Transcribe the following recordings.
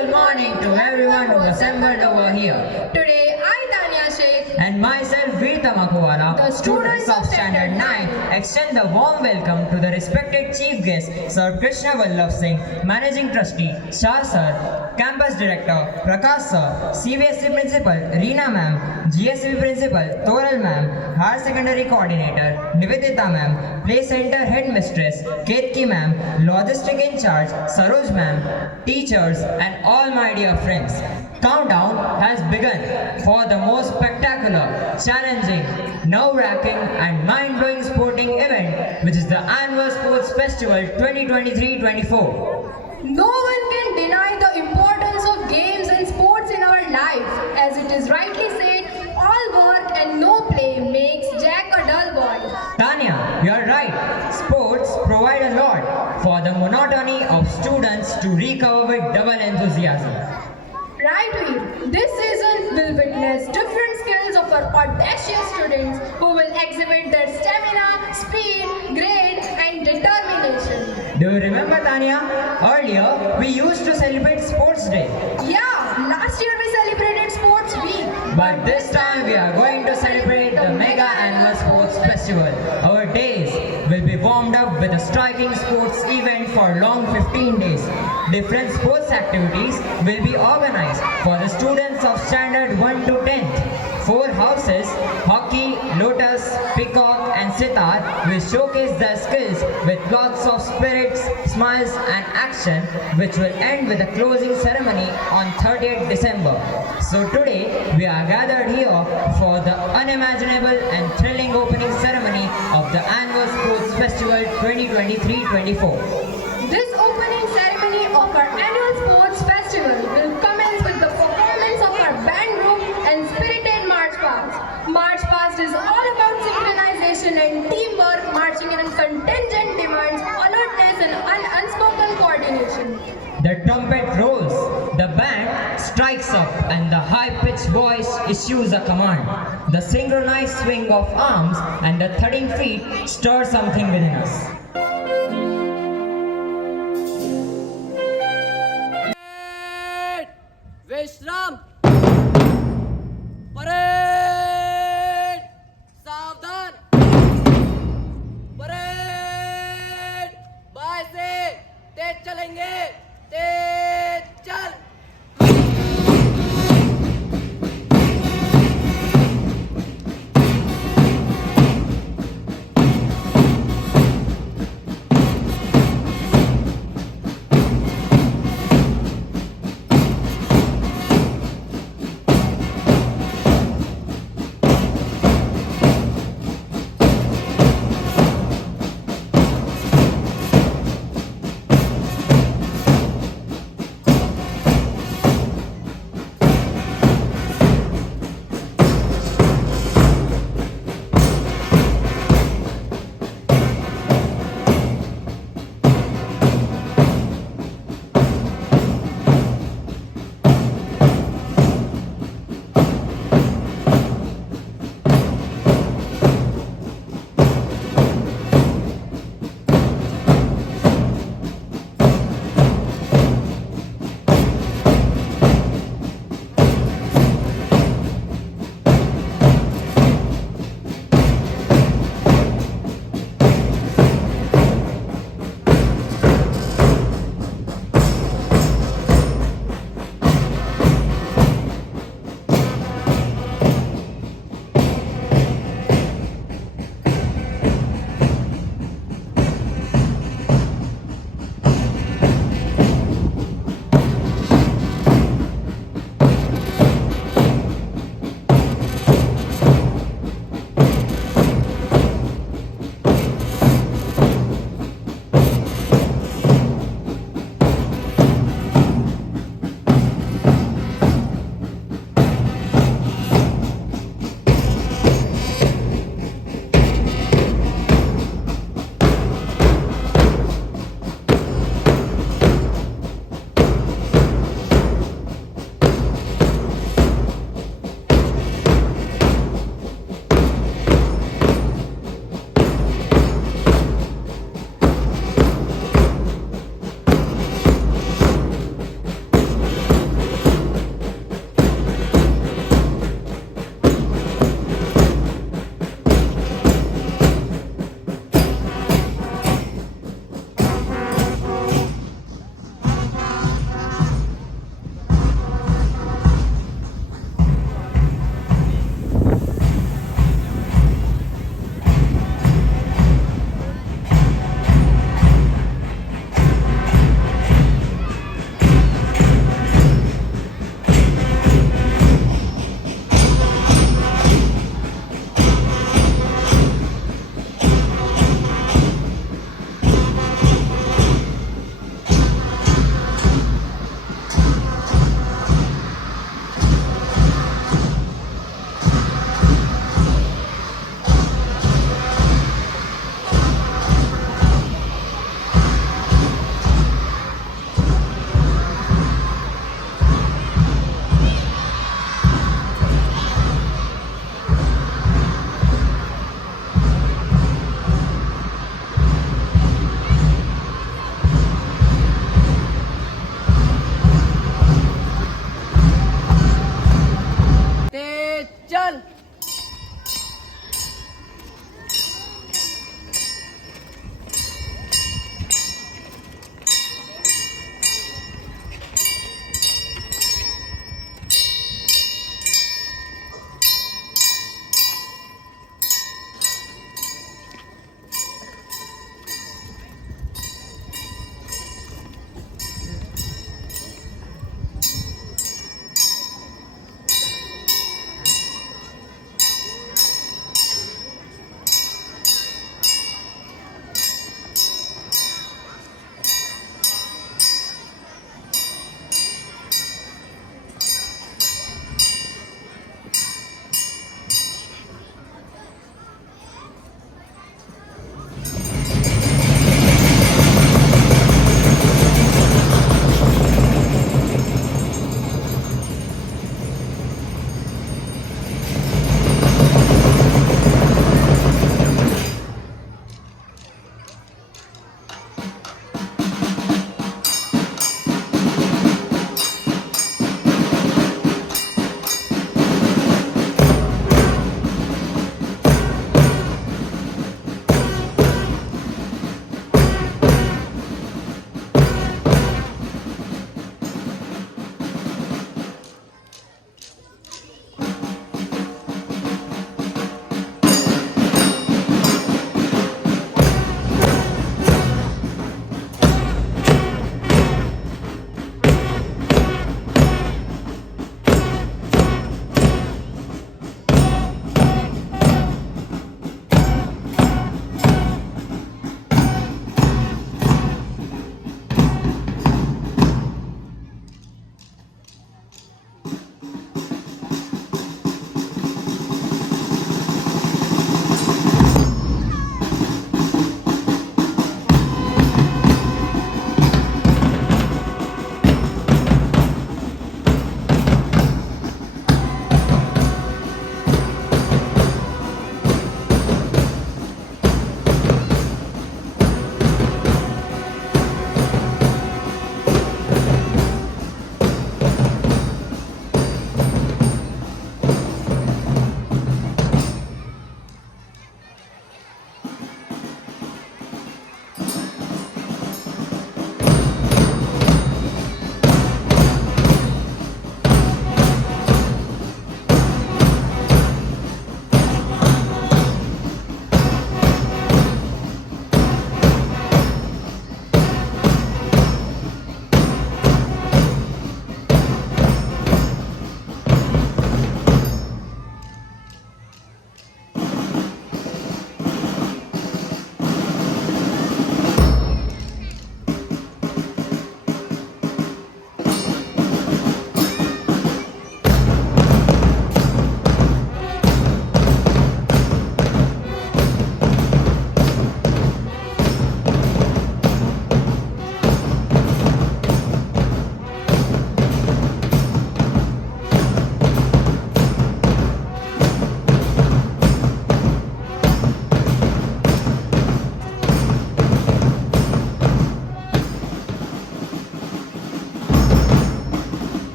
good morning to everyone who assembled over here. Today, I, Tanya Sheikh, And myself, Veer Tamakuwala, The students of Standard 9, extend the warm welcome to the respected Chief Guest, Sir Krishna Vallabh Singh, Managing Trustee, Shah Sir, Campus Director, Prakash Sir, CBSE Principal, Reena Ma'am, GSV Principal, Toral Ma'am, Higher Secondary Coordinator, Nivedita Ma'am, Play Center Headmistress, Ketki Ma'am, Logistic in Charge, Saroj Ma'am, teachers, and all my dear friends. Countdown has begun for the most spectacular, challenging, nerve-wracking and mind-blowing sporting event, which is the Annual Sports Festival 2023-24. no one can deny the importance of games and sports in our lives. As it is rightly said, all work and no play makes Jack a dull boy. Tanya, you are right. Sports provide a lot for the monotony of students to recover with double enthusiasm. Right, Veer. This season will witness different skills of our audacious students who will exhibit their stamina, speed, grade, and determination. Do you remember, Tanya? Earlier, we used to celebrate Sports Day. Yeah, last year we celebrated Sports Week. But this time we are going to celebrate the Mega Annual Sports Festival. Our days will be warmed up with a striking sports event for long 15 days. Different sports activities will be organized for the students of standard 1 to 10th. 4 houses, hockey, lotus, peacock and sitar will showcase their skills with lots of spirits, smiles and action, which will end with a closing ceremony on 30th December. So today we are gathered here for the unimaginable and thrilling opening ceremony of the Annual Sports Festival 2023-24. This opening ceremony of our annual sports festival will commence with the performance of our band group and spirited march past. March past is all about synchronization and teamwork. Marching in a contingent demands alertness and unspoken coordination. The trumpet rolls, the band strikes up and the high-pitched voice issues a command. The synchronized swing of arms and the thudding feet stir something within us. विश्राम parade सावधान parade बाएं से तेज चलेंगे तेज चल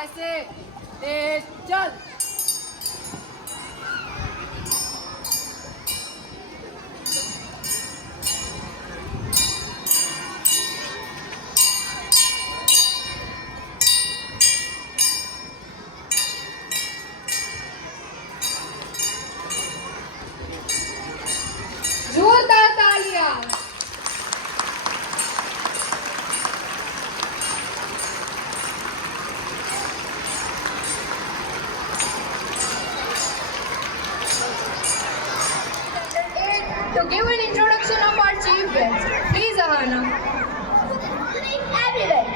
bye से तेज चल। जोरदार तालियां। To give an introduction of our chief guest, please Ahana. Good evening, everyone.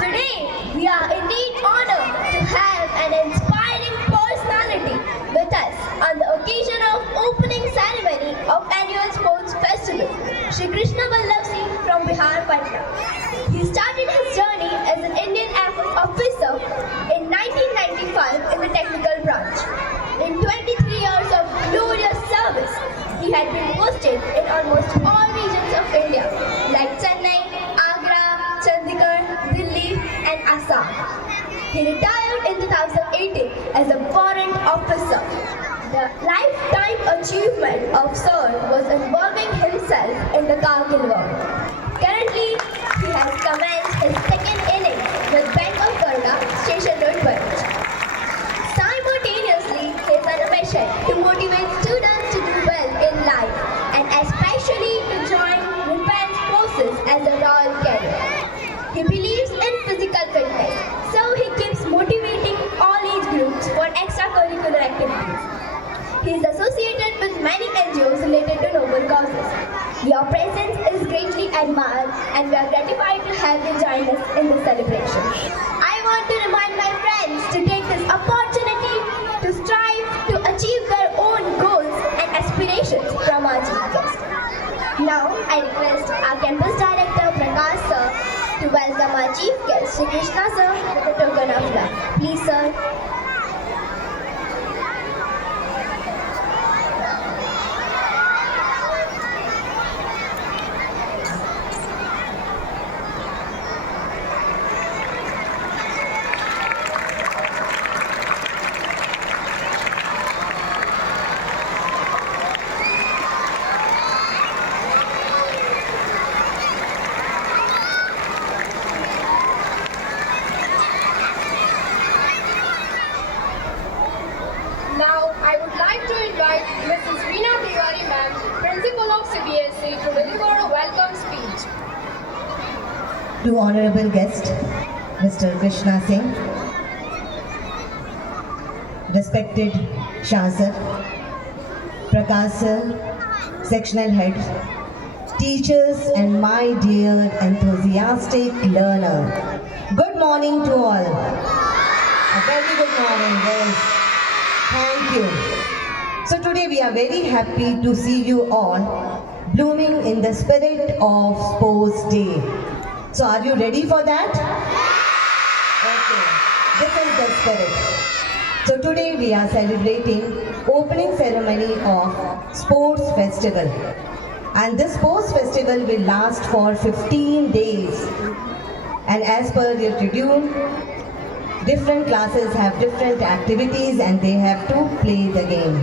Today, we are indeed honored to have an inspiring personality with us on the occasion of opening ceremony of annual sports festival. Shri Krishna Vallabh Singh from Bihar, Patna. He started his journey as an Indian Air Force officer in 1995 in the technical branch. In 23 years of glorious service, he had been posted in almost all regions of India, like Chennai, Agra, Chandigarh, Delhi, and Assam. He retired in 2018 as a warrant officer. The lifetime achievement of Sir was involving himself in the Kargil war. Currently, he has commenced his second innings with Bank of Baroda, Station Road, Bharuch. Simultaneously, he is on a mission to motivate students to do well in life and especially to join defense forces as a royal cadet. He believes in physical fitness, so he keeps motivating all age groups for extracurricular activities. He is associated with many NGOs related to noble causes. Your presence is greatly admired and we are gratified to have you join us in this celebration. I want to remind my friends to take this opportunity to strive to achieve their own goals and aspirations from our chief guest. Now, I request our campus director Prakash sir to welcome our chief guest Shri Krishna sir with a token of love. Please sir. Now, I would like to invite Mrs. Veena Tiwari ma'am, principal of CBSE, to deliver a welcome speech. To honorable guest, Mr. Krishna Singh, respected Shah sir, Prakash sir, sectional heads, teachers and my dear enthusiastic learner. Good morning to all. A very good morning, guys. Thank you. So today we are very happy to see you all blooming in the spirit of Sports Day. So are you ready for that? Okay. This is the spirit. So today we are celebrating opening ceremony of Sports Festival. And this Sports Festival will last for 15 days. And as per your schedule, different classes have different activities and they have to play the game.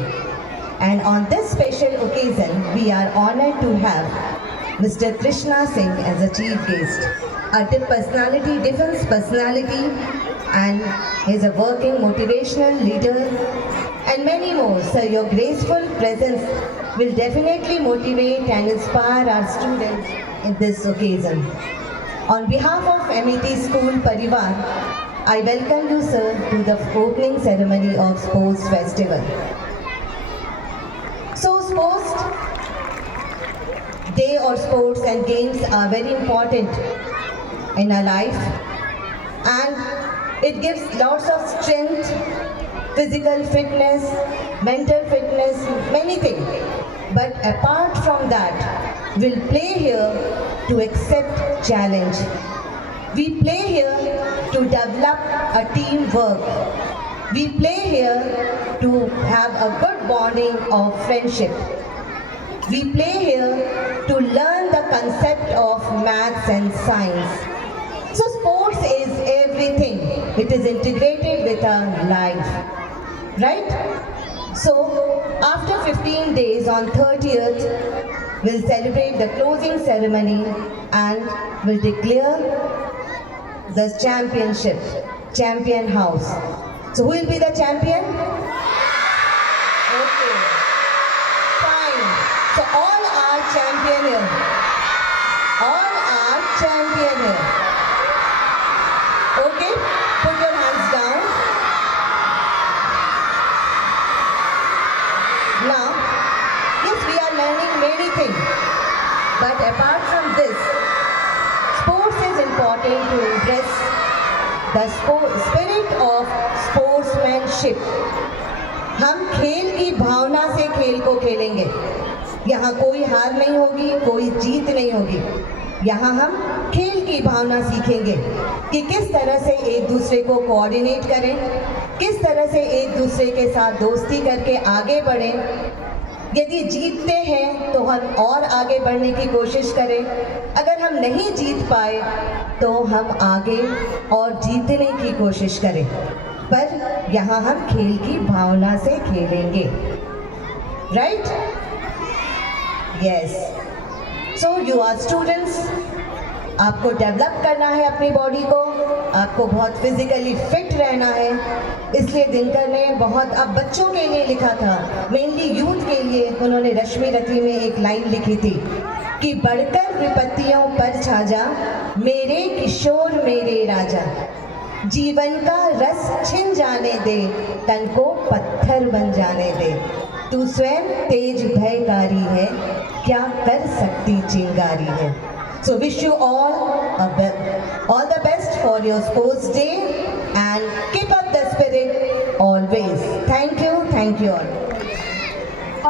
And on this special occasion, we are honored to have Mr. Krishna Singh as a chief guest, a personality, defense personality, and he is a working motivational leader and many more. So your graceful presence will definitely motivate and inspire our students in this occasion. On behalf of MET School Parivar, I welcome you, sir, to the opening ceremony of Sports Festival. So, Sports Day or sports and games are very important in our life, and it gives lots of strength, physical fitness, mental fitness, many things. But apart from that, we'll play here to accept challenge. We play here to develop a teamwork. We play here to have a good bonding of friendship. We play here to learn the concept of maths and science. So sports is everything. It is integrated with our life. Right? So, after 15 days on 30th, we'll celebrate the closing ceremony and we'll declare the championship, champion house. So, who will be the champion? Okay. Fine. So, all are champion here. All are champion here. Okay? Put your hands down. Now, yes, we are learning many things. But apart from this, sports is important to impress the spirit of sportsmanship. हम खेल की भावना से खेल को खेलेंगे. यहाँ कोई हार नहीं होगी, कोई जीत नहीं होगी. यहाँ हम खेल की भावना सीखेंगे कि किस तरह से एक दूसरे को कोऑर्डिनेट करें, किस तरह से एक दूसरे के साथ दोस्ती करके आगे बढ़ें. यदि जीतते हैं तो हम और आगे बढ़ने की कोशिश करें. अगर हम नहीं जीत पाए तो हम आगे और जीतने की कोशिश करें. पर यहाँ हम खेल की भावना से खेलेंगे. Right? Yes. So you are students. आपको डेवलप करना है अपनी बॉडी को, आपको बहुत फिजिकली फिट रहना है. इसलिए दिनकर ने बहुत अब बच्चों के लिए लिखा था, मेनली यूथ के लिए. उन्होंने रश्मि रथी में एक लाइन लिखी थी कि बढ़कर विपत्तियों पर छा जा मेरे किशोर मेरे राजा, जीवन का रस छिन जाने दे, तन को पत्थर बन जाने दे. तू स्वयं तेज भयकारी है, क्या कर सकती चिंगारी है. So wish you all the best for your sports day and keep up the spirit always. Thank you all.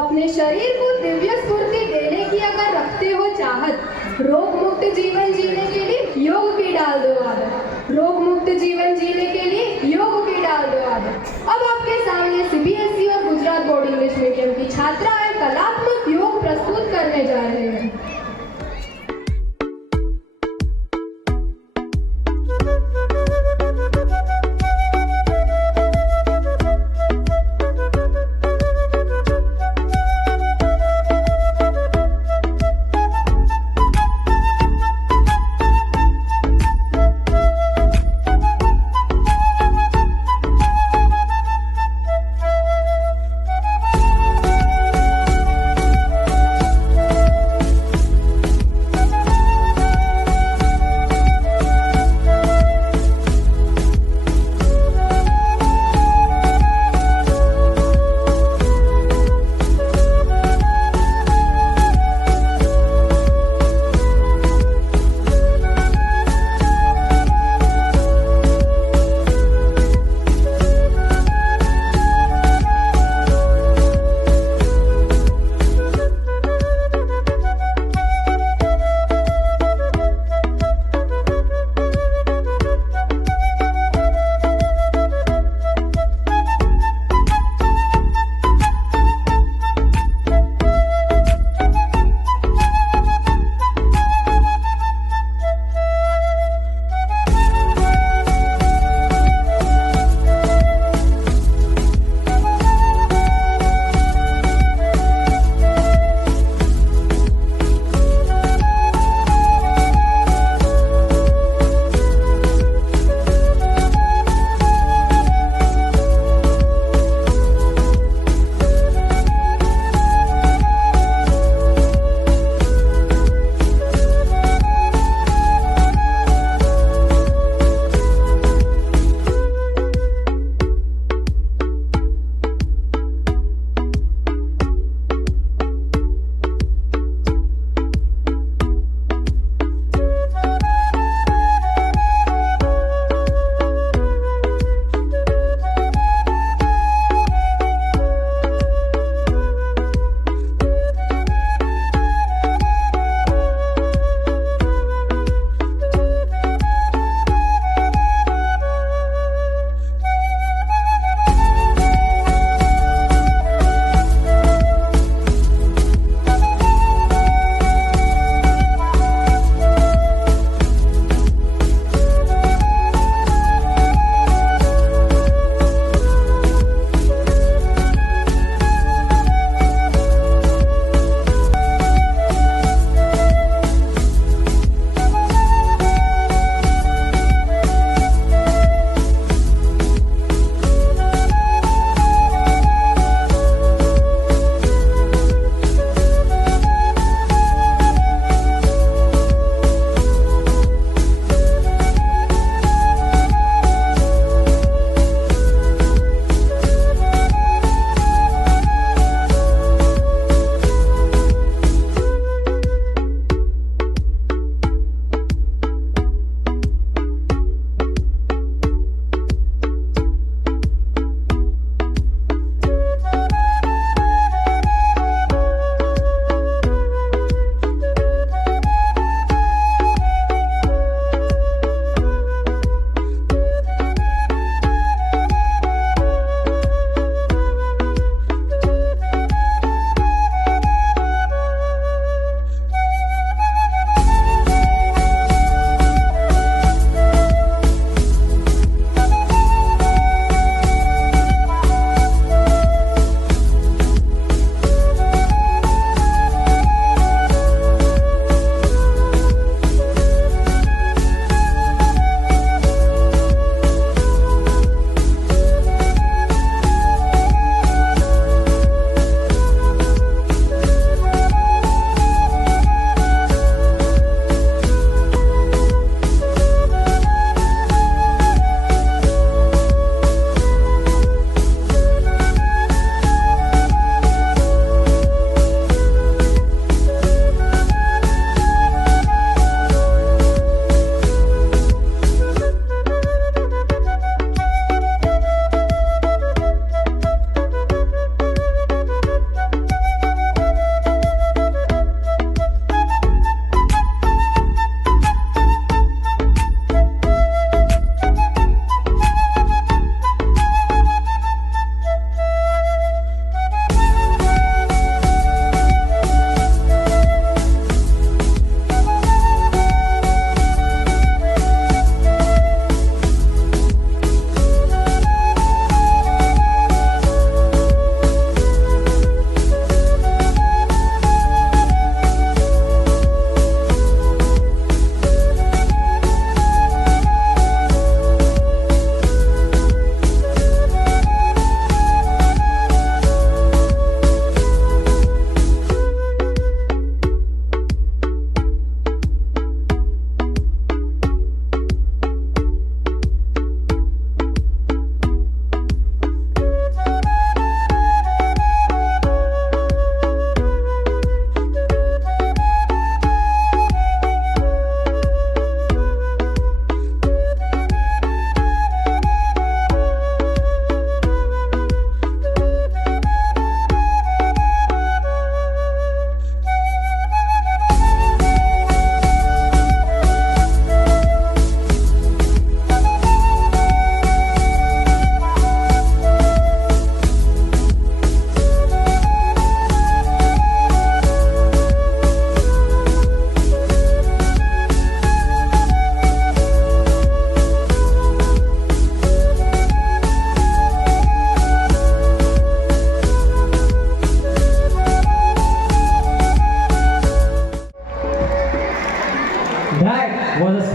अपने शरीर को दिव्य स्फूर्ति देने की अगर रखते हो चाहत, रोग मुक्त जीवन जीने के लिए योग की डाल दो आदत. रोग मुक्त जीवन जीने के लिए योग की डाल दो आदत. अब आपके सामने सीबीएसई और गुजरात बोर्ड इंग्लिश मीडियम की छात्राएं कलात्मक योग प्रस्तुत करने जा रहे हैं.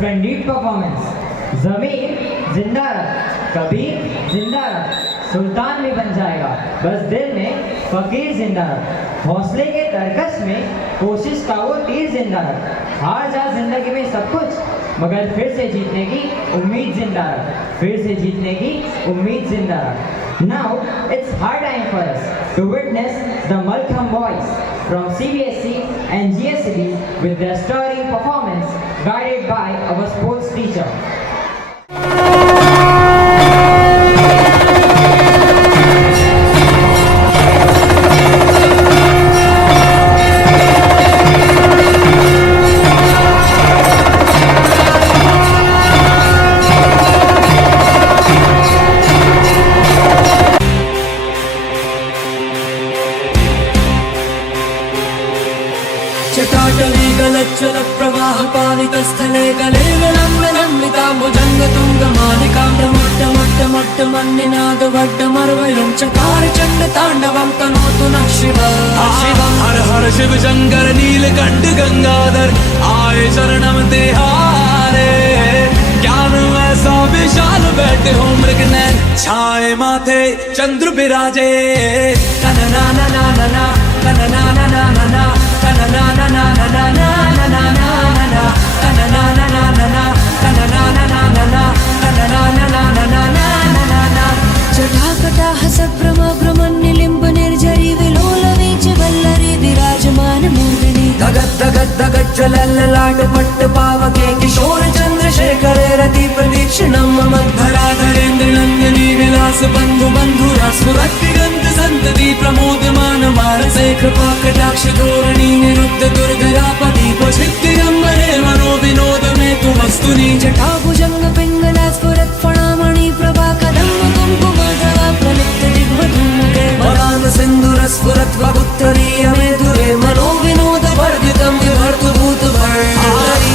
splendid performance. ज़मीर जिंदा रह, कबीर जिंदा रह, सुल्तान भी बन जाएगा, बस दिल में फकीर जिंदा रह। हौसले के तरकस में कोशिश का वो तीर जिंदा रह। हार जा जिंदगी में सब कुछ, मगर फिर से जीतने की उम्मीद जिंदा रह, फिर से जीतने की उम्मीद जिंदा रह। Now it's high time for us to witness the Malkham boys from CBSE and GSEB with their stirring performance guided by our sports teacher. चटाटवी गलच्चल प्रवाह पावितस्थले गले विलम्बिताम्बुजङ्ग तुङ्गमालिकां डमट्टमट्टमट्टमन्निनाद वड्डमर्वयं चकार चण्ड ताण्डवं तनोतु नः शिवं हर हर शिव शंकर नीलकंठ गंगाधर आए शरणम तिहारे ज्ञान ऐसा विशाल बैठे हो मृग नैन छाए माथे चंद्र बिराजे कनना ना ना ना ना कनना ना ना ना ना कनना ना ना ना ना ना ना ना ना कनना ना ना ना ना कनना ना ना ना ना कनना ना ना ना ना ना ना जटाकटाह सभ्रम भ्रमन्निलिम्ब निर्झरी विलोल वीच वल्लरी विराजमान मूर्धनि धगत धगत धगत ज्वलल्ललाट पट्ट पावके किशोर चंद्रशेखरे रति प्रदीक्षिणं मम धराधरेन्द्र नंदिनी विलास बंधु बंधुरा स्फुरत्तिगंत संतति प्रमोदमान मानसे कृपा कटाक्ष धोरणी निरुद्ध दुर्धरापति क्वचित्तिगंबरे मनो विनोद में तु वस्तुनि जटाभुजंग पिंगला स्फुरत् फणामणि प्रभा कदम्ब कुंकुमाधवा प्रलिप्त दिग्वधूमुखे मदान सिंधुर स्फुरत् वगुत्तरीय मेधुरे मनो विनोद वर्धितं विभर्तु भूत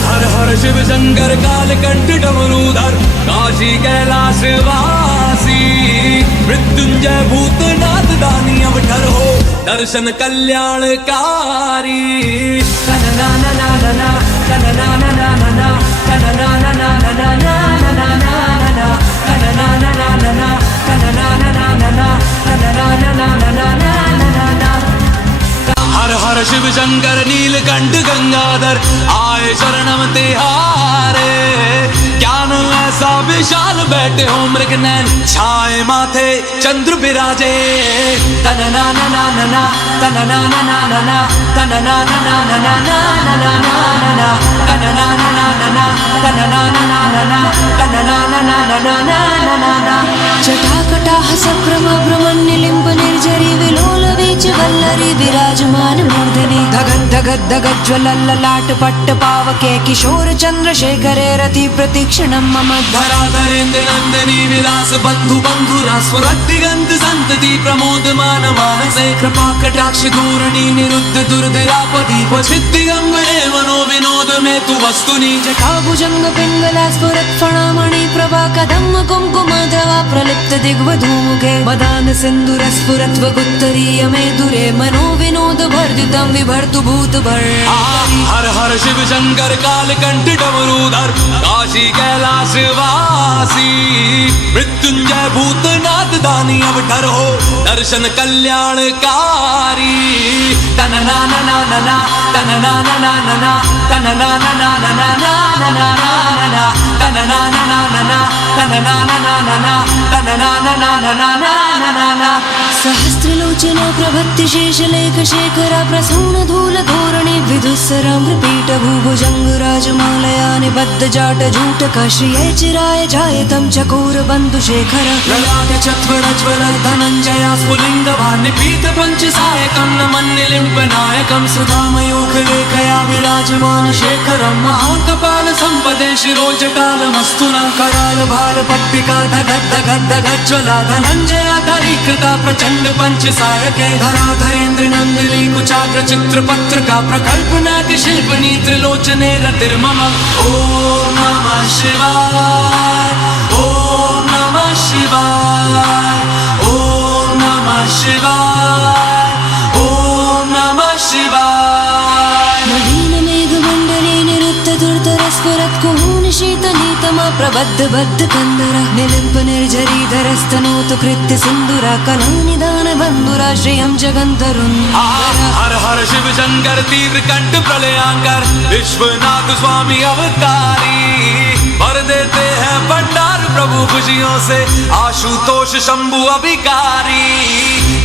हर हर शिव शंकर कालकंठ डमरूधर काशी कैलाश वासी मृत्युंजय भूतनाथ दानी अवतार हो दर्शन कल्याणकारी कनना ना ना ना ना कनना ना ना ना ना कनना ना ना ना ना ना ना ना ना कनना ना ना ना ना कनना ना ना ना ना कनना ना ना ना ना ना हर हर शिव शंकर नीलकंठ गंगाधर आए शरणम तिहारे ज्ञान ऐसा विशाल बैठे हो मृग नैन छाए माथे चंद्र बिराजे तनना ना ना ना ना तनना ना ना ना ना तनना ना ना ना ना ना ना ना ना तनना ना ना ना ना तनना ना ना ना ना तनना ना ना ना ना ना ना जटाकटाह सभ्रम भ्रमन्निलिम्ब निर्झरी विलोल वीच वल्लरी विराजमान मूर्धनि धगत धगत धगत ज्वलल्ललाट पट्ट पावके किशोर चंद्रशेखरे रति प्रतीक्षणं मम धराधरेन्द्र नंदिनी विलास बंधु बंधुरा स्फुरत्तिगंत संतति प्रमोदमान मानसे कृपा कटाक्ष धोरणी निरुद्ध दुर्धरापति क्वचित्तिगंबरे मनो विनोद में तु वस्तुनि जटाभुजंग पिंगला स्फुरत् फणामणि प्रभा कदम्ब कुंकुमाधवा प्रलिप्त दिग्वधूमुखे मदान सिंधुर स्फुरत् वगुत्तरीय मेधुरे मनो विनोद वर्धितं विभर्तु भूत हर हर शिव शंकर कालकंठ डमरूधर काशी कैलाश वासी मृत्युंजय भूतनाथ दानी अवतार हो दर्शन कल्याणकारी तनना ना ना ना ना तनना ना ना ना ना तनना ना ना ना ना ना ना ना तनना ना ना ना ना तनना ना ना ना ना तनना ना ना ना ना ना सहस्त्रलोचन प्रभत्ति शेषलेख शेखरा प्रसून धूल धोरणी विदुस्सराम्रपीठ भूभुजंग राजमालया निबद्ध जाट जूटक श्रिये चिराय जायतं चकोर बंधु शेखर ललाट चत्वर ज्वल धनंजया स्फुलिंग भानिपीत पंच सायकं नमन्निलिम्ब नायकं सुधामयोख लेखया विराजमान शेखरं महाकपाल संपदे शिरोजटालमस्तुना कराल भाल पट्टिका धगत धगत धगत ज्वला धनंजया धरीकृता प्रचंड पंच सायके धराधरेन्द्र नंदिनी कुचाग्र चित्र पत्रिका प्रकल्पना शिल्पनी त्रिलोचने रतिर्मम ओम नमः शिवाय ओम नमः शिवाय ओम नमः शिवाय ओम नमः शिवाय नवीन मेघ मंडले निरुद्ध दुर्धर स्फुरत् कुहून प्रबद्ध बद्ध कंदर निलिंप निर्झरीधरस्तनोतु कृत्य सिंधुरा कलानिदान बंधुरा श्रियं जगंतरुन् हर हर शिव शंकर तीव्र कंठ प्रलयांकर विश्वनाथ स्वामी अवतारी भर देते हैं भंडार प्रभु खुशियों से आशुतोष शंभु अभिकारी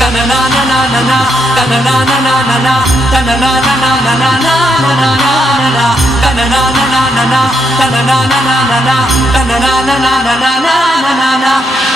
तन ना ना ना ना ना तन ना ना ना ना ना तन ना ना ना ना ना ना ना ना ना तन ना ना ना ना ना तन ना ना ना ना ना तन ना ना ना ना ना ना ना ना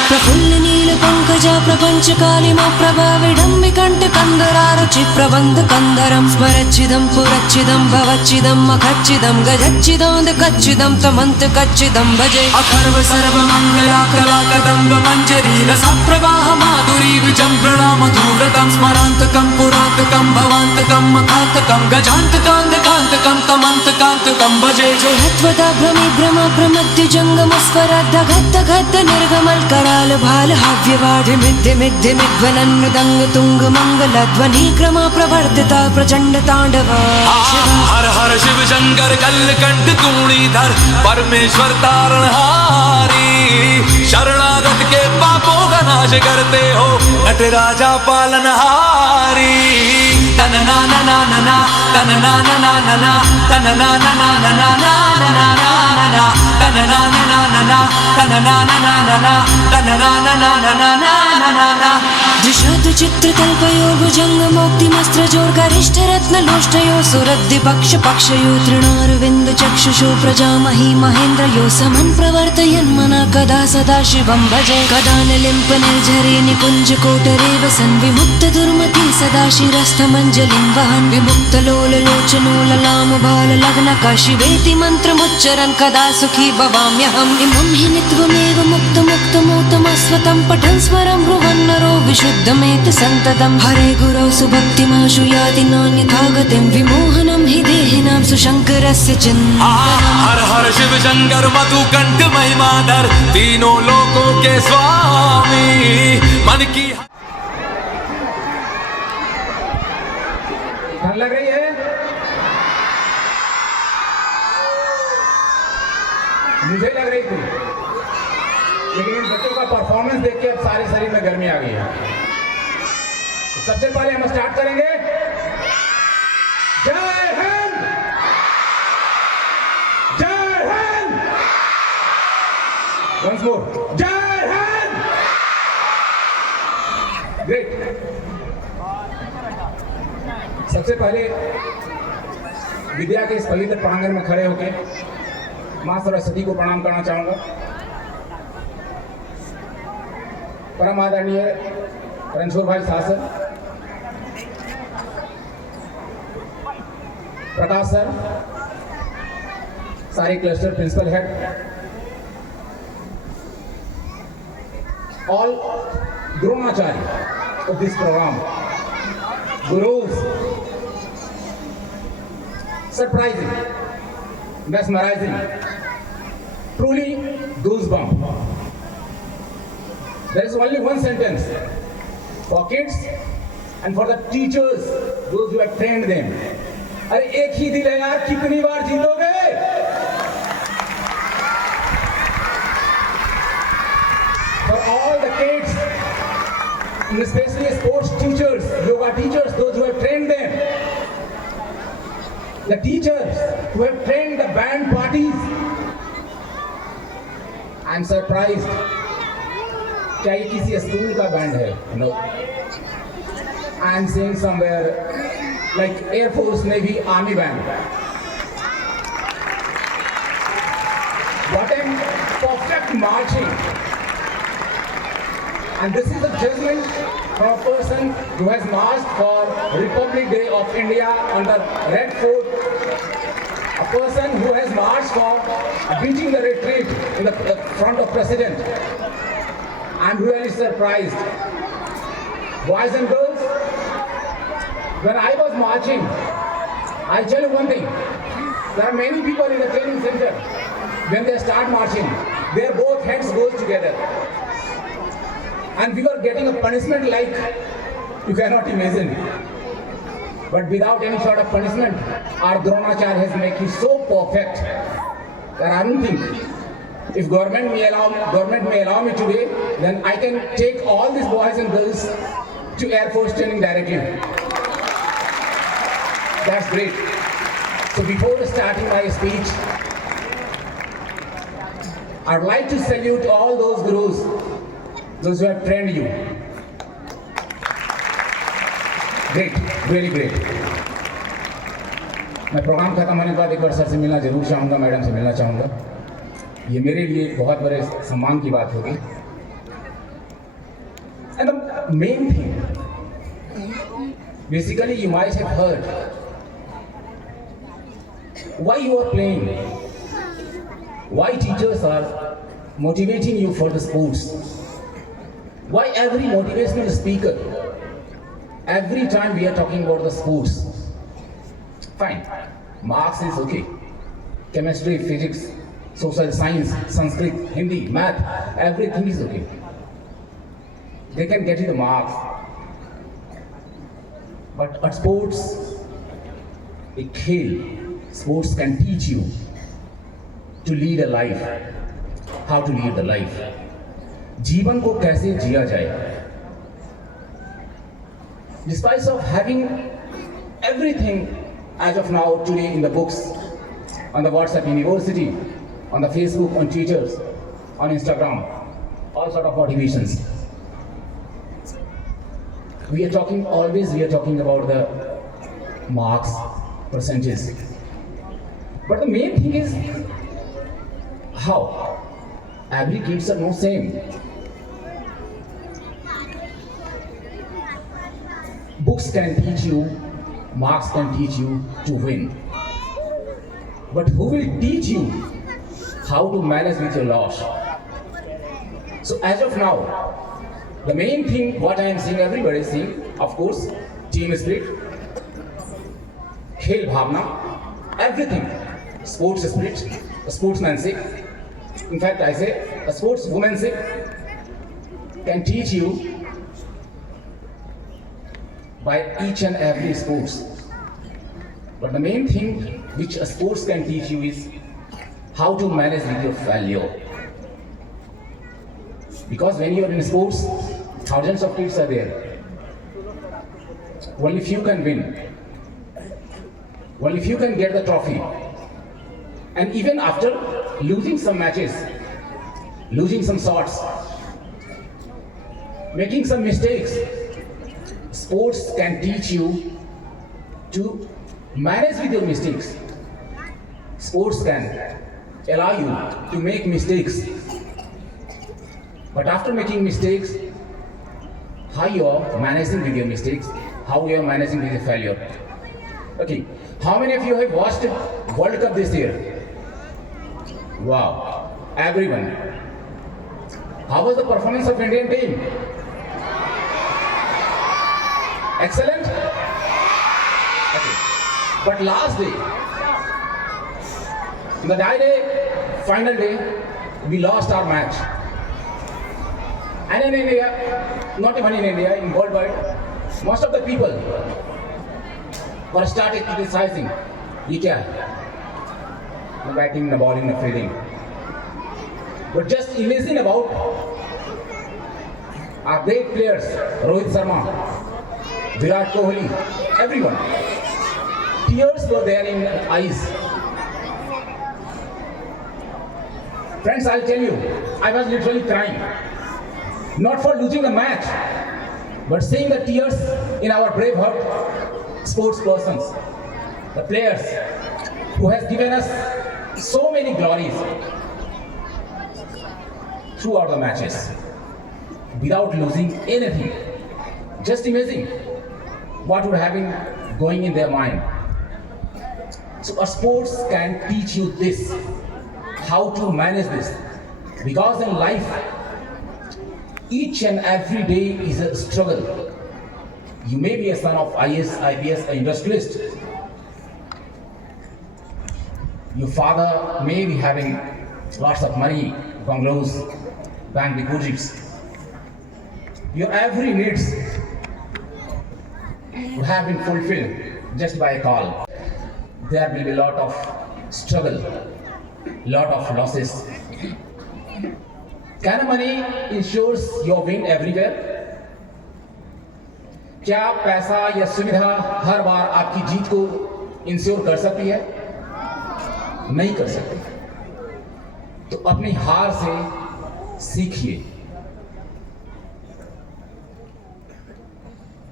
प्रफुल्ल नील पंकजा प्रपंच कालिमा प्रभा विडम्बि कंठ कंदरारुचि प्रबंध कंदरं स्मरच्चिदं पुरच्चिदं भवच्चिदं मखच्चिदं गजच्चिदं कच्चिदं तमंत कच्चिदं भजे अखर्व सर्व मंगला कला कदम्ब मंजरी रस प्रवाह माधुरी विजंभृणा मधुव्रतं स्मरांतकं पुरांतकं भवांतकं मखांतकं गजांतकांतकांतकं तमंतकांतकं भजे जयत्वदा भ्रमि भ्रम प्रमद्य जंगम स्वरद्ध गद्द गद्द निर्गमल कराल भाल हाव्यवाधि मिद्य मिद्य मिद्वलन मृदंग तुंग मंगल ध्वनि क्रम प्रवर्तिता प्रचंड तांडव हर हर शिव शंकर कल्कंठ तूणीधर परमेश्वर तारणहारी शरणागत के पापों का नाश करते हो नटराजा पालनहारी तन ना ना ना ना ना तन ना ना ना ना ना तन ना ना ना ना ना ना ना ना ना तन ना ना ना ना ना तन ना ना ना ना ना तन ना ना ना ना ना ना ना ना दिशतु चित्र तल्पयो भुजंग मोक्तिमस्त्र जोर गरिष्ठ रत्न लोष्टयो सुरद्धि पक्ष पक्षयो तृणारविंद चक्षुषो प्रजामहि महेन्द्र यो समन् प्रवर्तयन् मना कदा सदा शिवं भजे कदा निलिम्प निर्झरे निकुंज कोटरे वसन् विमुक्त दुर्मति सदा शिरस्थमञ्जलिं वहन् विमुक्त लोल लोचनो ललाम बाल लग्न शिवेति मन्त्रमुच्चरन् कदा सुखी भवाम्यहम् इमं हि नित्वमेव मुक्त मुक्त मोतमस्वतं पठन् स्वरं ब्रुवन् नरो विशुद्धमेत संततं हरे गुरौ सुभक्तिमाशु याति नान्यथा गतिं विमोहनं हि देहिनां सुशंकरस्य चिन्तनम् हर हर शिव शंकर मधुकंठ महिमाधर तीनों लोकों के स्वामी मन की ठंड लग रही है? मुझे लग रही थी, लेकिन इन बच्चों का परफॉर्मेंस देख के अब सारे शरीर में गर्मी आ गई है। सबसे पहले हम स्टार्ट करेंगे जय हिंद, जय हिंद, वंस मोर जय हिंद। ग्रेट। सबसे पहले विद्या के इस पवित्र प्रांगण में खड़े होकर मां सरस्वती को प्रणाम करना चाहूंगा। परम आदरणीय रणछोड़ भाई शासक, प्रकाश सर, सारे cluster principal head, all Dronacharya of this program, gurus, surprising, mesmerizing, truly goosebump. There is only one sentence for kids and for the teachers, those who have trained them. अरे एक ही दिल है यार, कितनी बार जीतोगे? For all the kids, and especially sports teachers, yoga teachers, those who have trained them, the teachers who have trained the band parties, I'm surprised. क्या ये किसी school का बैंड है? No. I am seeing somewhere like Air Force, Navy, Army band. What a perfect marching. And this is the judgment from a person who has marched for Republic Day of India on the Red Fort. A person who has marched for beating the retreat in the front of President. I'm really surprised. Boys and girls, when I was marching, I'll tell you one thing. There are many people in the training center. When they start marching, their both heads goes together. And we were getting a punishment like you cannot imagine. But without any sort of punishment, our Dronacharya has made it so perfect that I don't think If government may allow me today, then I can take all these boys and girls to Air Force training directly. That's great. So before starting my speech, I'd like to salute all those gurus, those who have trained you. Great, really great. मैं programme खत्म होने के बाद एक बार sir से मिलना जरूर चाहूँगा, मैडम से मिलना चाहूँगा। ये मेरे लिए बहुत बड़े सम्मान की बात होगी। And the main thing, basically you might have heard why you are playing, why teachers are motivating you for the sports, why every motivational speaker, every time we are talking about the sports. Fine, marks is okay, chemistry, physics, social science, Sanskrit, Hindi, math, everything is okay. They can get you the marks. But at sports, a khel, sports can teach you to lead a life, how to lead the life. जीवन को कैसे जिया जाए. Despite of having everything as of now today in the books, on the WhatsApp University, on the Facebook, on Twitter, on Instagram, all sort of motivations. We are talking about the marks, percentage. But the main thing is how? Every kids are no same. Books can teach you, marks can teach you to win. But who will teach you how to manage with your loss? So as of now, the main thing what I am seeing, everybody is seeing, of course, team spirit, khel bhavna, everything, sports spirit, sportsmanship. In fact, I say a sportswomanship can teach you by each and every sports. But the main thing which a sports can teach you is how to manage with your failure. Because when you are in sports, thousands of kids are there. Only few can win. Only few can get the trophy. And even after losing some matches, losing some shots, making some mistakes, sports can teach you to manage with your mistakes. Sports can allow you to make mistakes. But after making mistakes, how you are managing with your mistakes, how you are managing with your failure. Okay, how many of you have watched World Cup this year? Wow, everyone. How was the performance of Indian team? Excellent? Okay. But last day, the final day, we lost our match. And in India, not even in India, in worldwide, most of the people were started criticizing, ये क्या है? No batting, no bowling, no fielding. But just imagine about our great players, Rohit Sharma, Virat Kohli, everyone. Tears were there in eyes. Friends, I'll tell you, I was literally crying. Not for losing the match, but seeing the tears in our brave heart sports persons, the players who has given us so many glories throughout the matches without losing anything. Just imagine what would have been going in their mind. So a sports can teach you this, how to manage this, because in life each and every day is a struggle. You may be a son of IAS, IPS, an industrialist. Your father may be having lots of money, bungalows, bank deposits. Your every needs would have been fulfilled just by a call. There will be a lot of struggle, lot of losses, Can money ensures your win everywhere? क्या पैसा या सुविधा हर बार आपकी जीत को ensure कर सकती है? नहीं कर सकती। तो अपनी हार से सीखिए।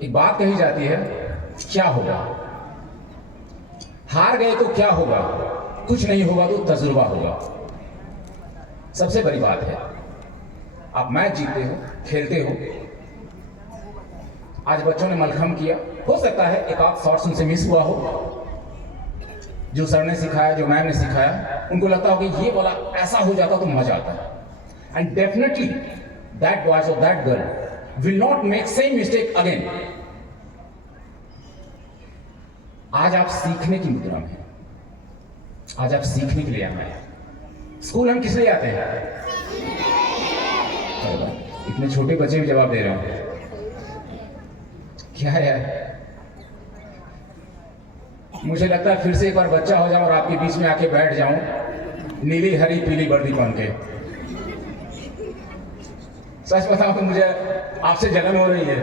एक बात कही जाती है, क्या होगा? हार गए तो क्या होगा? कुछ नहीं होगा तो तजुर्बा होगा। सबसे बड़ी बात है, आप मैच जीतते हो, खेलते हो। आज बच्चों ने मलखम किया, हो सकता है एक आध शॉट्स उनसे मिस हुआ हो, जो सर ने सिखाया, जो मैम ने सिखाया, उनको लगता हो कि ये वाला ऐसा हो जाता तो मजा आता। एंड डेफिनेटली दैट बॉयज और that girl will not make same mistake again. आज आप सीखने की मुद्रा में हैं। आज आप सीखने के लिए आए हैं। स्कूल हम किस लिए आते हैं? इतने छोटे बच्चे भी जवाब दे रहे हो, क्या है यार? मुझे लगता है फिर से एक बार बच्चा हो जाऊं और आपके बीच में आके बैठ जाऊं, नीली हरी पीली वर्दी पहन के। सच बताऊं तो मुझे आपसे जलन हो रही है।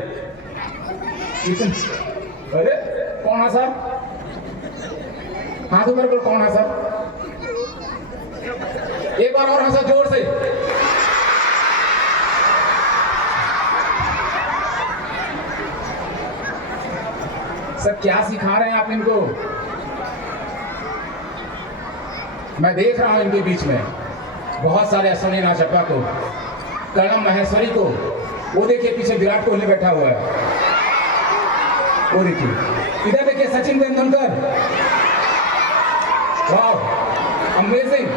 अरे कौन है सर? हाथ ऊपर कर, कौन है सर? एक बार और हंसा जोर से। सर क्या सिखा रहे हैं आप इनको? मैं देख रहा हूं इनके बीच में बहुत सारे अश्विनी नाचप्पा को, कर्णम महेश्वरी को। वो देखिए पीछे विराट कोहली बैठा हुआ है, वो देखिए। इधर देखिए सचिन तेंदुलकर। वाह, अमेजिंग।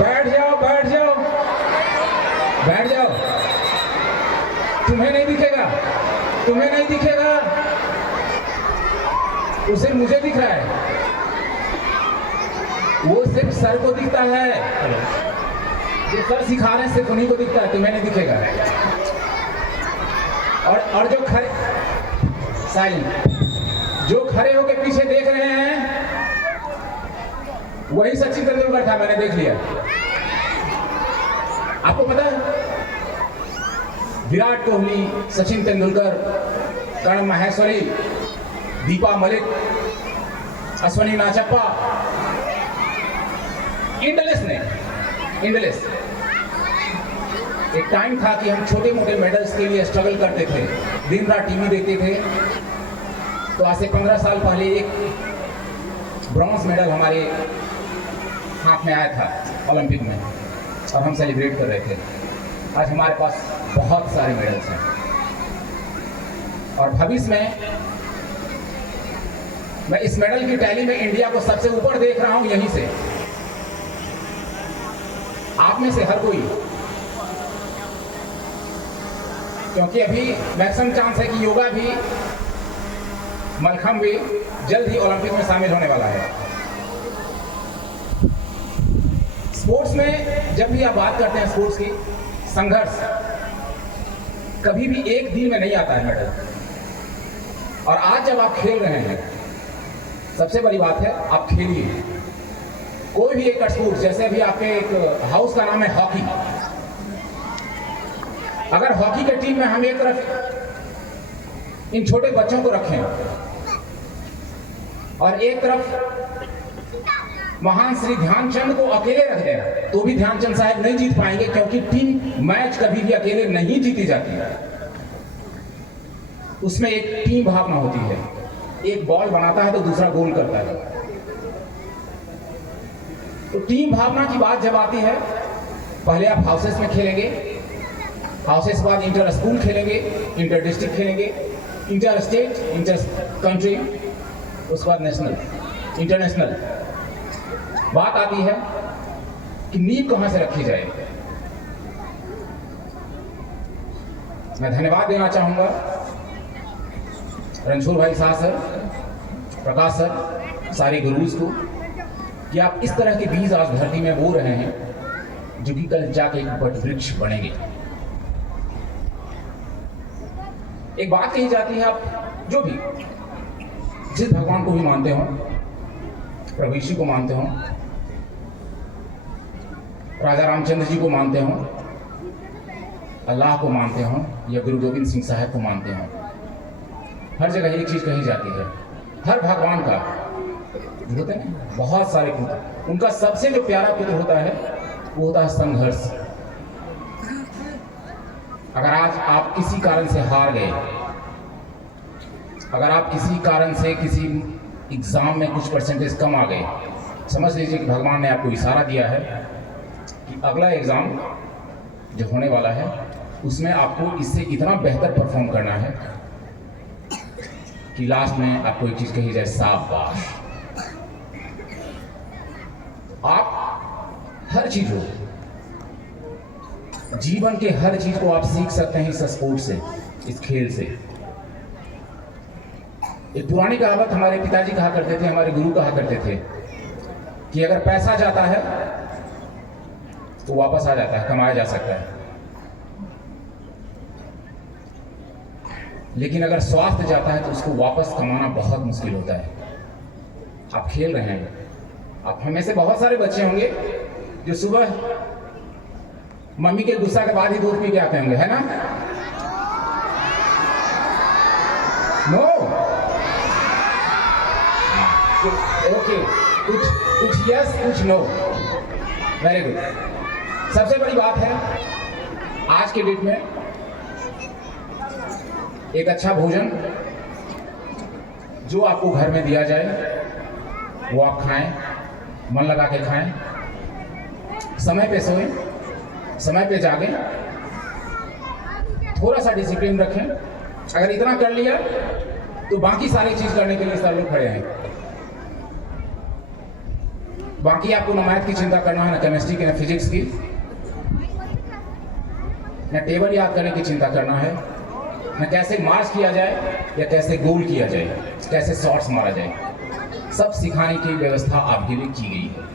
बैठ जाओ, बैठ जाओ, बैठ जाओ। तुम्हें नहीं दिखेगा, तुम्हें नहीं दिखेगा, उसे मुझे दिख रहा है। वो सिर्फ सर को दिखता है, जो सर सिखा रहे हैं सिर्फ उन्हीं को दिखता है, तुम्हें नहीं दिखेगा। और जो खड़े साइलेंट, जो खड़े होके पीछे देख रहे हैं वही सचिन तेंदुलकर था, मैंने देख लिया। आपको पता है विराट कोहली, सचिन तेंदुलकर, कर्णम महेश्वरी, दीपा मलिक, अश्विनी नाचप्पा, इंडलेस। एक टाइम था कि हम छोटे मोटे मेडल्स के लिए स्ट्रगल करते थे, दिन रात टीवी देखते थे। तो आज से 15 साल पहले एक ब्रॉन्ज मेडल हमारे हाथ में आया था ओलंपिक में, और हम सेलिब्रेट कर रहे थे। आज हमारे पास बहुत सारे मेडल्स हैं, और भविष्य में मैं इस मेडल की टैली में इंडिया को सबसे ऊपर देख रहा हूं, यहीं से। आप में से हर कोई, क्योंकि अभी मैक्सिमम चांस है कि योगा भी, मलखम भी जल्द ही ओलंपिक में शामिल होने वाला है। स्पोर्ट्स में जब भी आप बात करते हैं स्पोर्ट्स की, संघर्ष कभी भी एक दिन में नहीं आता है मेडल। और आज जब आप खेल रहे हैं, सबसे बड़ी बात है आप खेलिए कोई भी एक स्पोर्ट। जैसे अभी आपके एक हाउस का नाम है हॉकी। अगर हॉकी के टीम में हम एक तरफ इन छोटे बच्चों को रखें और एक तरफ महान श्री ध्यानचंद को अकेले रख दें, तो भी ध्यानचंद साहब नहीं जीत पाएंगे, क्योंकि टीम मैच कभी भी अकेले नहीं जीती जाती है। उसमें एक टीम भावना होती है। एक बॉल बनाता है तो दूसरा गोल करता है। तो टीम भावना की बात जब आती है, पहले आप हाउसेस में खेलेंगे, हाउसेस के बाद इंटर स्कूल खेलेंगे, इंटर डिस्ट्रिक्ट खेलेंगे, इंटर स्टेट, इंटर कंट्री, उसके बाद नेशनल, इंटरनेशनल। बात आती है कि नींव कहां से रखी जाए। मैं धन्यवाद देना चाहूंगा रणछोड़ भाई शाह सर, प्रकाश सर, सारे गुरुज को, कि आप इस तरह के बीज आज धरती में बो रहे हैं जो कि कल जाके एक वट वृक्ष बनेंगे। एक बात कही जाती है, आप जो भी जिस भगवान को भी मानते हो, प्रभु यीशु को मानते हो, राजा रामचंद्र जी को मानते हो, अल्लाह को मानते हो या गुरु गोविंद सिंह साहब को मानते हो, हर जगह एक चीज कही जाती है, हर भगवान का होते हैं बहुत सारे पुत्र, उनका सबसे जो प्यारा पुत्र होता है वो होता है संघर्ष। अगर आज आप किसी कारण से हार गए, अगर आप किसी कारण से किसी एग्जाम में कुछ परसेंटेज कम आ गए, समझ लीजिए कि भगवान ने आपको इशारा दिया है कि अगला एग्जाम जो होने वाला है उसमें आपको इससे इतना बेहतर परफॉर्म करना है कि लास्ट में आपको एक चीज कही जाए, शाबाश। आप हर चीज हो, जीवन के हर चीज को आप सीख सकते हैं इस स्पोर्ट से, इस खेल से। एक पुरानी कहावत हमारे पिताजी कहा करते थे, हमारे गुरु कहा करते थे कि अगर पैसा जाता है तो वापस आ जाता है, कमाया जा सकता है, लेकिन अगर स्वास्थ्य जाता है तो उसको वापस कमाना बहुत मुश्किल होता है। आप खेल रहे हैं, आप हमें से बहुत सारे बच्चे होंगे जो सुबह मम्मी के गुस्सा के बाद ही दूध पी के आते होंगे, है ना? नो ओके, कुछ यस कुछ नो, वेरी गुड। सबसे बड़ी बात है आज के डेट में एक अच्छा भोजन जो आपको घर में दिया जाए वो आप खाएं, मन लगा के खाएं, समय पे सोएं, समय पे जागें, थोड़ा सा डिसिप्लिन रखें। अगर इतना कर लिया तो बाकी सारी चीज करने के लिए सब लोग खड़े हैं। बाकी आपको न मैथ की चिंता करना है, न केमिस्ट्री की, न फिजिक्स की, न टेबल याद करने की चिंता करना है, न कैसे मार्च किया जाए या कैसे गोल किया जाए, कैसे शॉट्स मारा जाए। सब सिखाने की व्यवस्था आपके लिए की गई है।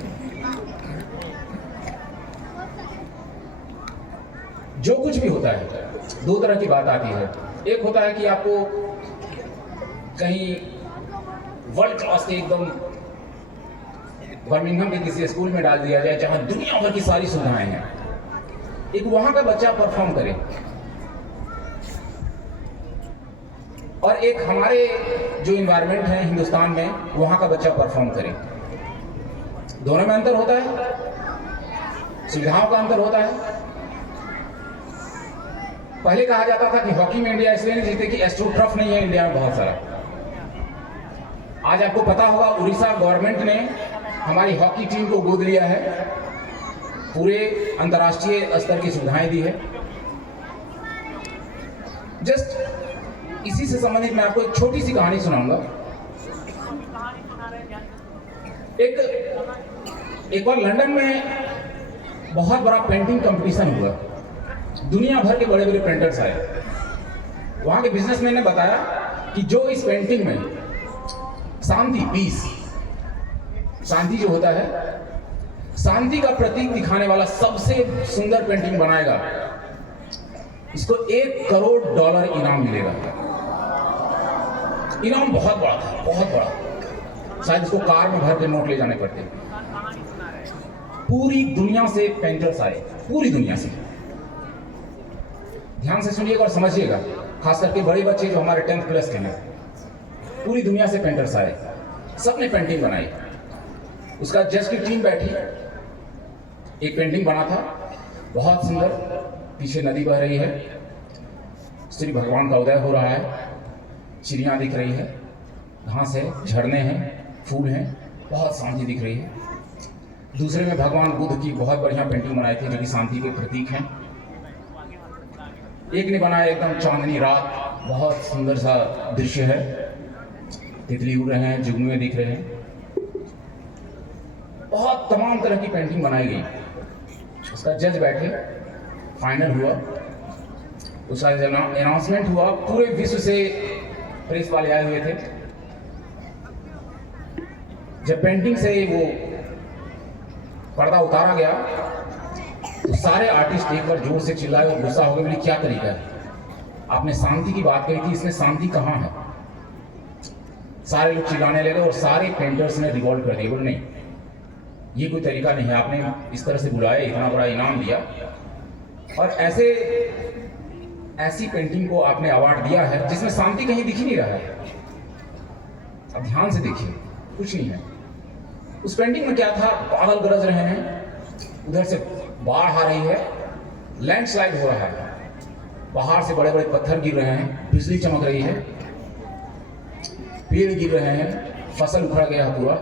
जो कुछ भी होता है दो तरह की बात आती है। एक होता है कि आपको कहीं वर्ल्ड क्लास के एकदम बर्मिंघम के किसी स्कूल में डाल दिया जाए जहां दुनिया भर की सारी सुविधाएं हैं, एक वहां का बच्चा परफॉर्म करे, और एक हमारे जो इन्वायरमेंट है हिंदुस्तान में वहां का बच्चा परफॉर्म करे। दोनों में अंतर होता है, सुविधाओं का अंतर होता है। पहले कहा जाता था कि हॉकी में इंडिया इसलिए नहीं जीते कि एस्ट्रोटर्फ नहीं है इंडिया में बहुत सारा। आज आपको पता होगा उड़ीसा गवर्नमेंट ने हमारी हॉकी टीम को गोद लिया है, पूरे अंतर्राष्ट्रीय स्तर की सुविधाएं दी है। जस्ट इसी से संबंधित मैं आपको एक छोटी सी कहानी सुनाऊंगा। एक बार लंदन में बहुत बड़ा पेंटिंग कंपटीशन हुआ, दुनिया भर के बड़े बड़े पेंटर्स आए। वहां के बिजनेसमैन ने बताया कि जो इस पेंटिंग में शांति, पीस, शांति जो होता है, शांति का प्रतीक दिखाने वाला सबसे सुंदर पेंटिंग बनाएगा, इसको $1 करोड़ इनाम मिलेगा। इनाम बहुत बड़ा था, बहुत बड़ा, शायद इसको कार में भर के नोट ले जाने पड़ते। पूरी दुनिया से पेंटर्स आए, पूरी दुनिया से। ध्यान से सुनिएगा और समझिएगा, खास करके बड़े बच्चे जो हमारे 10th प्लस के हैं, पूरी दुनिया से पेंटर्स आए, सबने पेंटिंग बनाई। उसका जज की टीम बैठी, एक पेंटिंग बना था बहुत सुंदर, पीछे नदी बह रही है, श्री भगवान का उदय हो रहा है, चिड़ियाँ दिख रही है, घास है, झरने हैं, फूल हैं, बहुत शांति दिख रही है। दूसरे में भगवान बुद्ध की बहुत बढ़िया पेंटिंग बनाई थी जो कि शांति के प्रतीक हैं। एक ने बनाया एकदम चांदनी रात, बहुत सुंदर सा दृश्य है, तितली उड़ रहे हैं, जुगनुए दिख रहे हैं, बहुत तमाम तरह की पेंटिंग बनाई गई। उसका जज बैठे, फाइनल हुआ, उसका अनाउंसमेंट हुआ, पूरे विश्व से प्रेस वाले आए हुए थे। जब पेंटिंग से वो पर्दा उतारा गया तो सारे आर्टिस्ट एक बार जोर से चिल्लाए और गुस्सा हो गए, बोले क्या तरीका है, आपने शांति की बात कही थी, इसमें शांति कहाँ है? सारे लोग चिल्लाने लगे और सारे पेंटर्स ने रिवॉल्ट कर दिया। बोले नहीं, ये कोई तरीका नहीं है, आपने इस तरह से बुलाया, इतना बड़ा इनाम दिया और ऐसी पेंटिंग को आपने अवार्ड दिया है जिसमें शांति कहीं दिख ही नहीं रहा है। अब ध्यान से देखिए, कुछ नहीं है। उस पेंटिंग में क्या था? बादल गरज रहे हैं, उधर से बाढ़ आ रही है, लैंडस्लाइड हो रहा है, पहाड़ से बड़े बड़े पत्थर गिर रहे हैं, बिजली चमक रही है, पेड़ गिर रहे हैं, फसल उखड़ गया पूरा।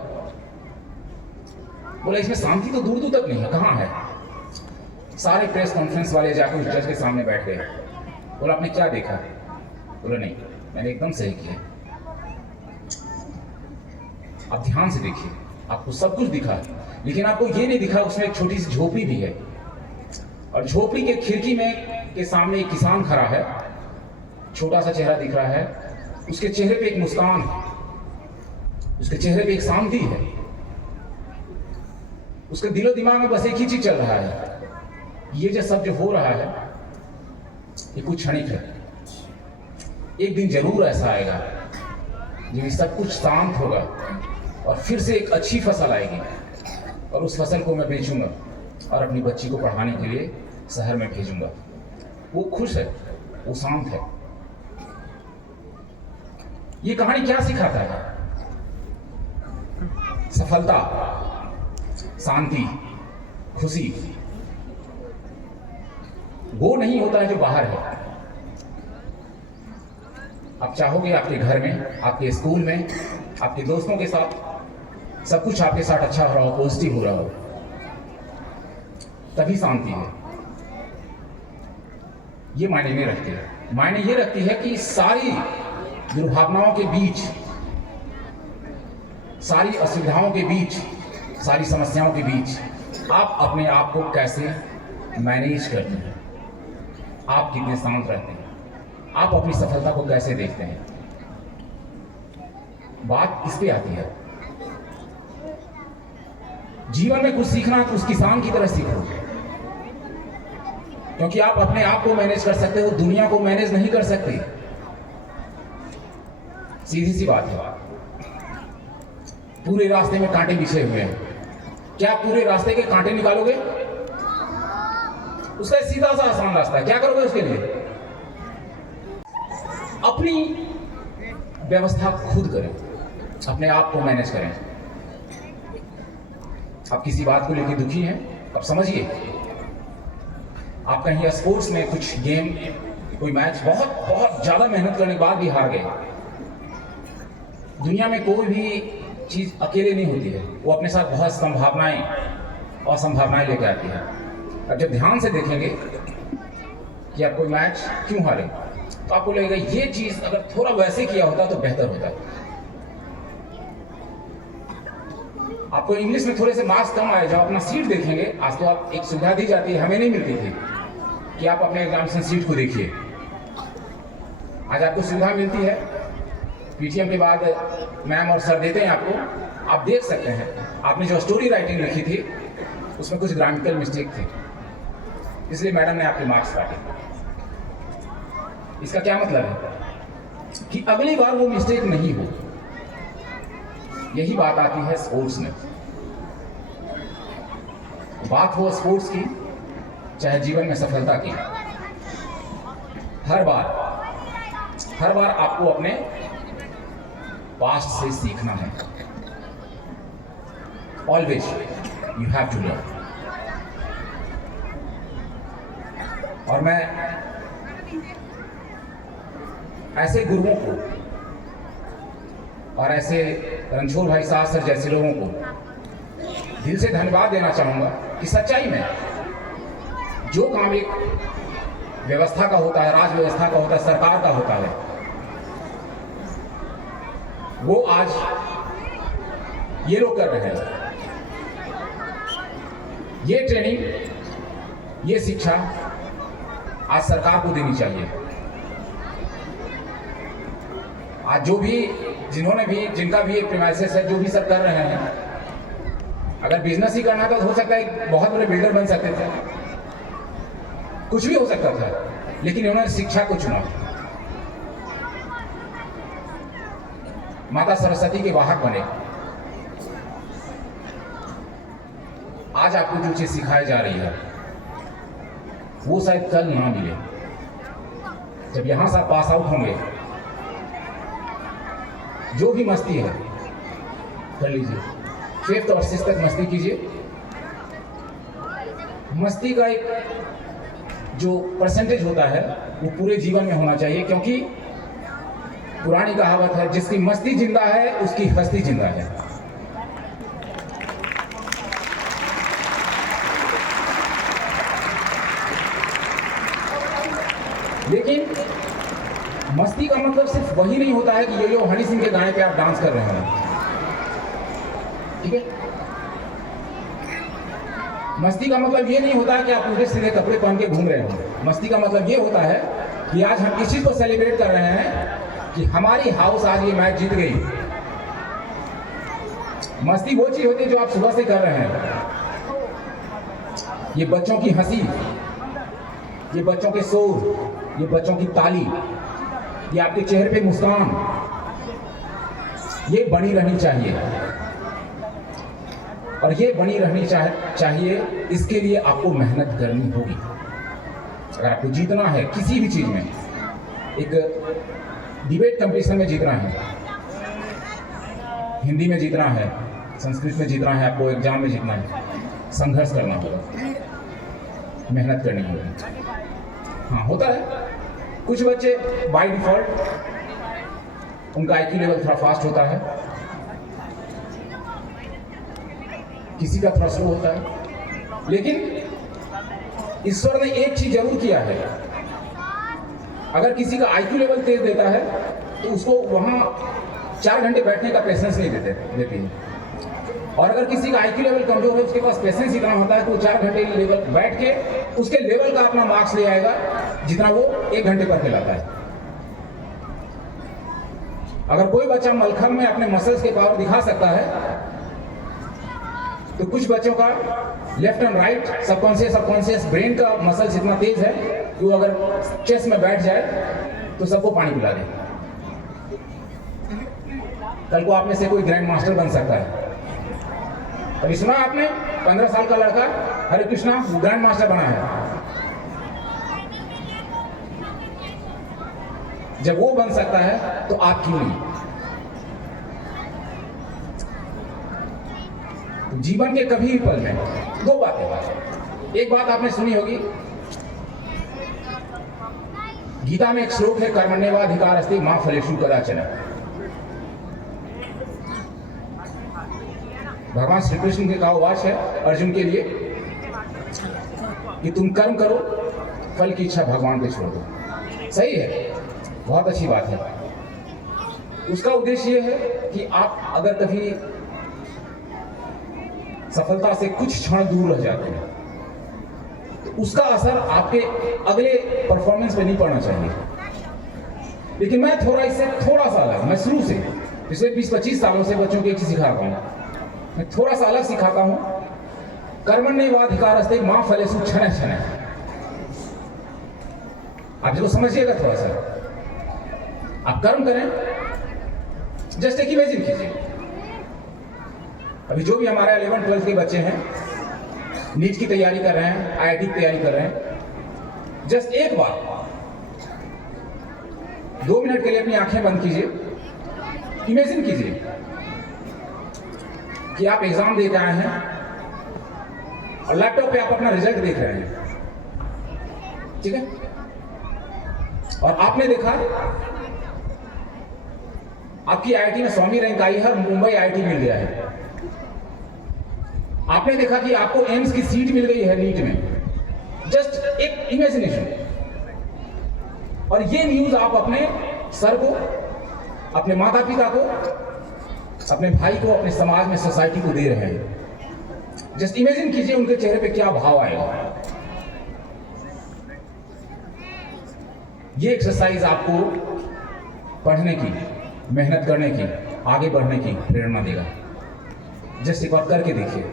बोले इसमें शांति तो दूर दूर तक नहीं है, कहाँ है? सारे प्रेस कॉन्फ्रेंस वाले जाकर उस जज के सामने बैठ गए। बोला आपने क्या देखा? बोला नहीं, मैंने एकदम सही किया। आप ध्यान से देखिए, आपको सब कुछ दिखा, लेकिन आपको ये नहीं दिखा उसमें एक छोटी सी झोपड़ी भी है और झोपड़ी के खिड़की में के सामने एक किसान खड़ा है, छोटा सा चेहरा दिख रहा है, उसके चेहरे पे एक मुस्कान है, उसके चेहरे पे एक शांति है, उसके दिलो दिमाग में बस एक ही चीज चल रहा है, ये जो सब जो हो रहा है ये कुछ क्षणिक है। एक दिन जरूर ऐसा आएगा जब सब कुछ शांत होगा और फिर से एक अच्छी फसल आएगी और उस फसल को मैं बेचूंगा और अपनी बच्ची को पढ़ाने के लिए शहर में भेजूंगा। वो खुश है, वो शांत है। ये कहानी क्या सिखाता है? सफलता, शांति, खुशी वो नहीं होता है जो बाहर है। आप चाहोगे आपके घर में, आपके स्कूल में, आपके दोस्तों के साथ सब कुछ आपके साथ अच्छा हो रहा हो, पॉजिटिव हो रहा हो, तभी शांति है। ये मायने नहीं रखती है। मायने ये रखती है कि सारी दुर्भावनाओं के बीच, सारी असुविधाओं के बीच, सारी समस्याओं के बीच आप अपने आप को कैसे मैनेज करते हैं, आप कितने शांत रहते हैं, आप अपनी सफलता को कैसे देखते हैं। बात इस पे आती है। जीवन में कुछ सीखना है तो उस किसान की तरह सीखो, क्योंकि आप अपने आप को मैनेज कर सकते हो, दुनिया को मैनेज नहीं कर सकते। सीधी सी बात है। पूरे रास्ते में कांटे बिछे हुए हैं, क्या पूरे रास्ते के कांटे निकालोगे? उसका सीधा सा आसान रास्ता है, क्या करोगे उसके लिए? अपनी व्यवस्था खुद करें, अपने आप को मैनेज करें। आप किसी बात को लेकर दुखी हैं, अब समझिए आप कहीं स्पोर्ट्स में कुछ गेम, कोई मैच बहुत ज्यादा मेहनत करने के बाद भी हार गए। दुनिया में कोई भी चीज अकेले नहीं होती है, वो अपने साथ बहुत संभावनाएं और संभावनाएं लेकर आती है। अब जब ध्यान से देखेंगे कि आप कोई मैच क्यों हारे, तो आपको लगेगा ये चीज अगर थोड़ा वैसे किया होता तो बेहतर होता। आपको इंग्लिश में थोड़े से मार्क्स कम आए, जब अपना सीट देखेंगे, आज तो आप एक सुविधा दी जाती है, हमें नहीं मिलती थी कि आप अपने एग्जामिनेशन सीट को देखिए। आज आपको सुविधा मिलती है, पीटीएम के बाद मैम और सर देते हैं आपको, आप देख सकते हैं। आपने जो स्टोरी राइटिंग लिखी थी उसमें कुछ ग्रामेटिकल मिस्टेक थे, इसलिए मैडम ने आपके मार्क्स काटे। इसका क्या मतलब है कि अगली बार वो मिस्टेक नहीं हो। यही बात आती है स्पोर्ट्स में। बात हो स्पोर्ट्स की, चाहे जीवन में सफलता की, हर बार आपको अपने पास्ट से सीखना है। Always you have to learn. और मैं ऐसे गुरुओं को और ऐसे रणछोड़ भाई साहब सर जैसे लोगों को दिल से धन्यवाद देना चाहूंगा कि सच्चाई में जो काम एक व्यवस्था का होता है, राज व्यवस्था का होता है, सरकार का होता है, वो आज ये लोग कर रहे हैं। ये ट्रेनिंग, ये शिक्षा आज सरकार को देनी चाहिए। आज जो भी जिनका भी एक प्रीमाइसेस है, जो भी सर कर रहे हैं, अगर बिजनेस ही करना था तो हो सकता है बहुत बड़े बिल्डर बन सकते थे, कुछ भी हो सकता था, लेकिन उन्होंने शिक्षा को चुना। माता सरस्वती के वाहक बने। आज आपको जो चीज सिखाई जा रही है वो शायद कल ना मिले। जब यहां से आप पास आउट होंगे, जो भी मस्ती है कर लीजिए, 5th और 6th तक मस्ती कीजिए। मस्ती का एक जो परसेंटेज होता है वो पूरे जीवन में होना चाहिए, क्योंकि पुरानी कहावत है, जिसकी मस्ती जिंदा है उसकी हस्ती जिंदा है। लेकिन मस्ती का मतलब सिर्फ वही नहीं होता है कि यो हनी सिंह के गाने पे आप डांस कर रहे हैं, ठीक है। मस्ती का मतलब ये नहीं होता कि आप उल्टे सीधे कपड़े पहन के घूम रहे हो। मस्ती का मतलब ये होता है कि आज हम इस चीज को सेलिब्रेट कर रहे हैं कि हमारी हाउस आज ये मैच जीत गई। मस्ती वो चीज होती है जो आप सुबह से कर रहे हैं। ये बच्चों की हंसी, ये बच्चों के शोर, ये बच्चों की ताली, ये आपके चेहरे पे मुस्कान, ये बनी रहनी चाहिए। और ये बनी रहनी चाहिए, इसके लिए आपको मेहनत करनी होगी। अगर आपको जीतना है किसी भी चीज में, एक डिबेट कंपटीशन में जीतना है, हिंदी में जीतना है, संस्कृत में जीतना है, आपको एग्जाम में जीतना है, संघर्ष करना होगा, मेहनत करनी होगी। हाँ, होता है कुछ बच्चे बाय डिफॉल्ट उनका IQ लेवल थोड़ा फास्ट होता है, किसी का थोड़ा स्लो होता है। लेकिन ईश्वर ने एक चीज जरूर किया है, अगर किसी का IQ लेवल तेज देता है तो उसको वहां 4 घंटे बैठने का पेशेंस नहीं देती है। और अगर किसी का IQ लेवल कमजोर है, उसके पास पेशेंस इतना होता है तो 4 घंटे लेवल बैठ के उसके लेवल का अपना मार्क्स ले आएगा जितना वो 1 घंटे पर खिलाता है। अगर कोई बच्चा मलखंभ में अपने मसल्स के पावर दिखा सकता है, तो कुछ बच्चों का left and right subconscious brain का मसल्स इतना तेज है कि वो अगर चेस्ट में बैठ जाए तो सबको पानी पिला दे। कल को आप में से कोई ग्रैंड मास्टर बन सकता है। अभी सुना आपने 15 साल का लड़का हरे कृष्णा ग्रैंड मास्टर बना है। जब वो बन सकता है तो आप क्यों नहीं? जीवन के कभी भी पल में 2 बातें। एक बात आपने सुनी होगी, गीता में एक श्लोक है, कर्मण्येवाधिकारस्ते मा फलेषु कदाचन। भगवान श्री कृष्ण के कहा वाच है अर्जुन के लिए कि तुम कर्म करो, फल की इच्छा भगवान पे छोड़ दो। सही है, बहुत अच्छी बात है। उसका उद्देश्य यह है कि आप अगर कभी सफलता से कुछ क्षण दूर रह जाते हैं तो उसका असर आपके अगले परफॉर्मेंस पे नहीं पड़ना चाहिए। लेकिन मैं इससे थोड़ा सा अलग, मैं शुरू से पिछले 20-25 सालों से बच्चों को एक चीज सिखाता हूं। मैं थोड़ा सा अलग सिखाता हूं, कर्मण्येवाधिकारस्ते मा फलेषु क्षण क्षण। आप इसको समझिएगा थोड़ा सा। आप कर्म करें, जस्ट एक इमेजिन कीजिए, अभी जो भी हमारे 11-12 के बच्चे हैं, नीट की तैयारी कर रहे हैं, IIT की तैयारी कर रहे हैं, जस्ट एक बार 2 मिनट के लिए अपनी आंखें बंद कीजिए, इमेजिन कीजिए कि आप एग्जाम देकर आए हैं और लैपटॉप पे आप अपना रिजल्ट देख रहे हैं, ठीक है। और आपने देखा आपकी IIT में 100वीं रैंक आई है और मुंबई IIT मिल गया है। आपने देखा कि आपको एम्स की सीट मिल गई है नीट में, जस्ट एक इमेजिनेशन। और ये न्यूज आप अपने सर को, अपने माता पिता को, अपने भाई को, अपने समाज में, सोसाइटी को दे रहे हैं। जस्ट इमेजिन कीजिए उनके चेहरे पे क्या भाव आएगा। ये एक्सरसाइज आपको पढ़ने की, मेहनत करने की, आगे बढ़ने की प्रेरणा देगा। जस्ट एक बार करके देखिए।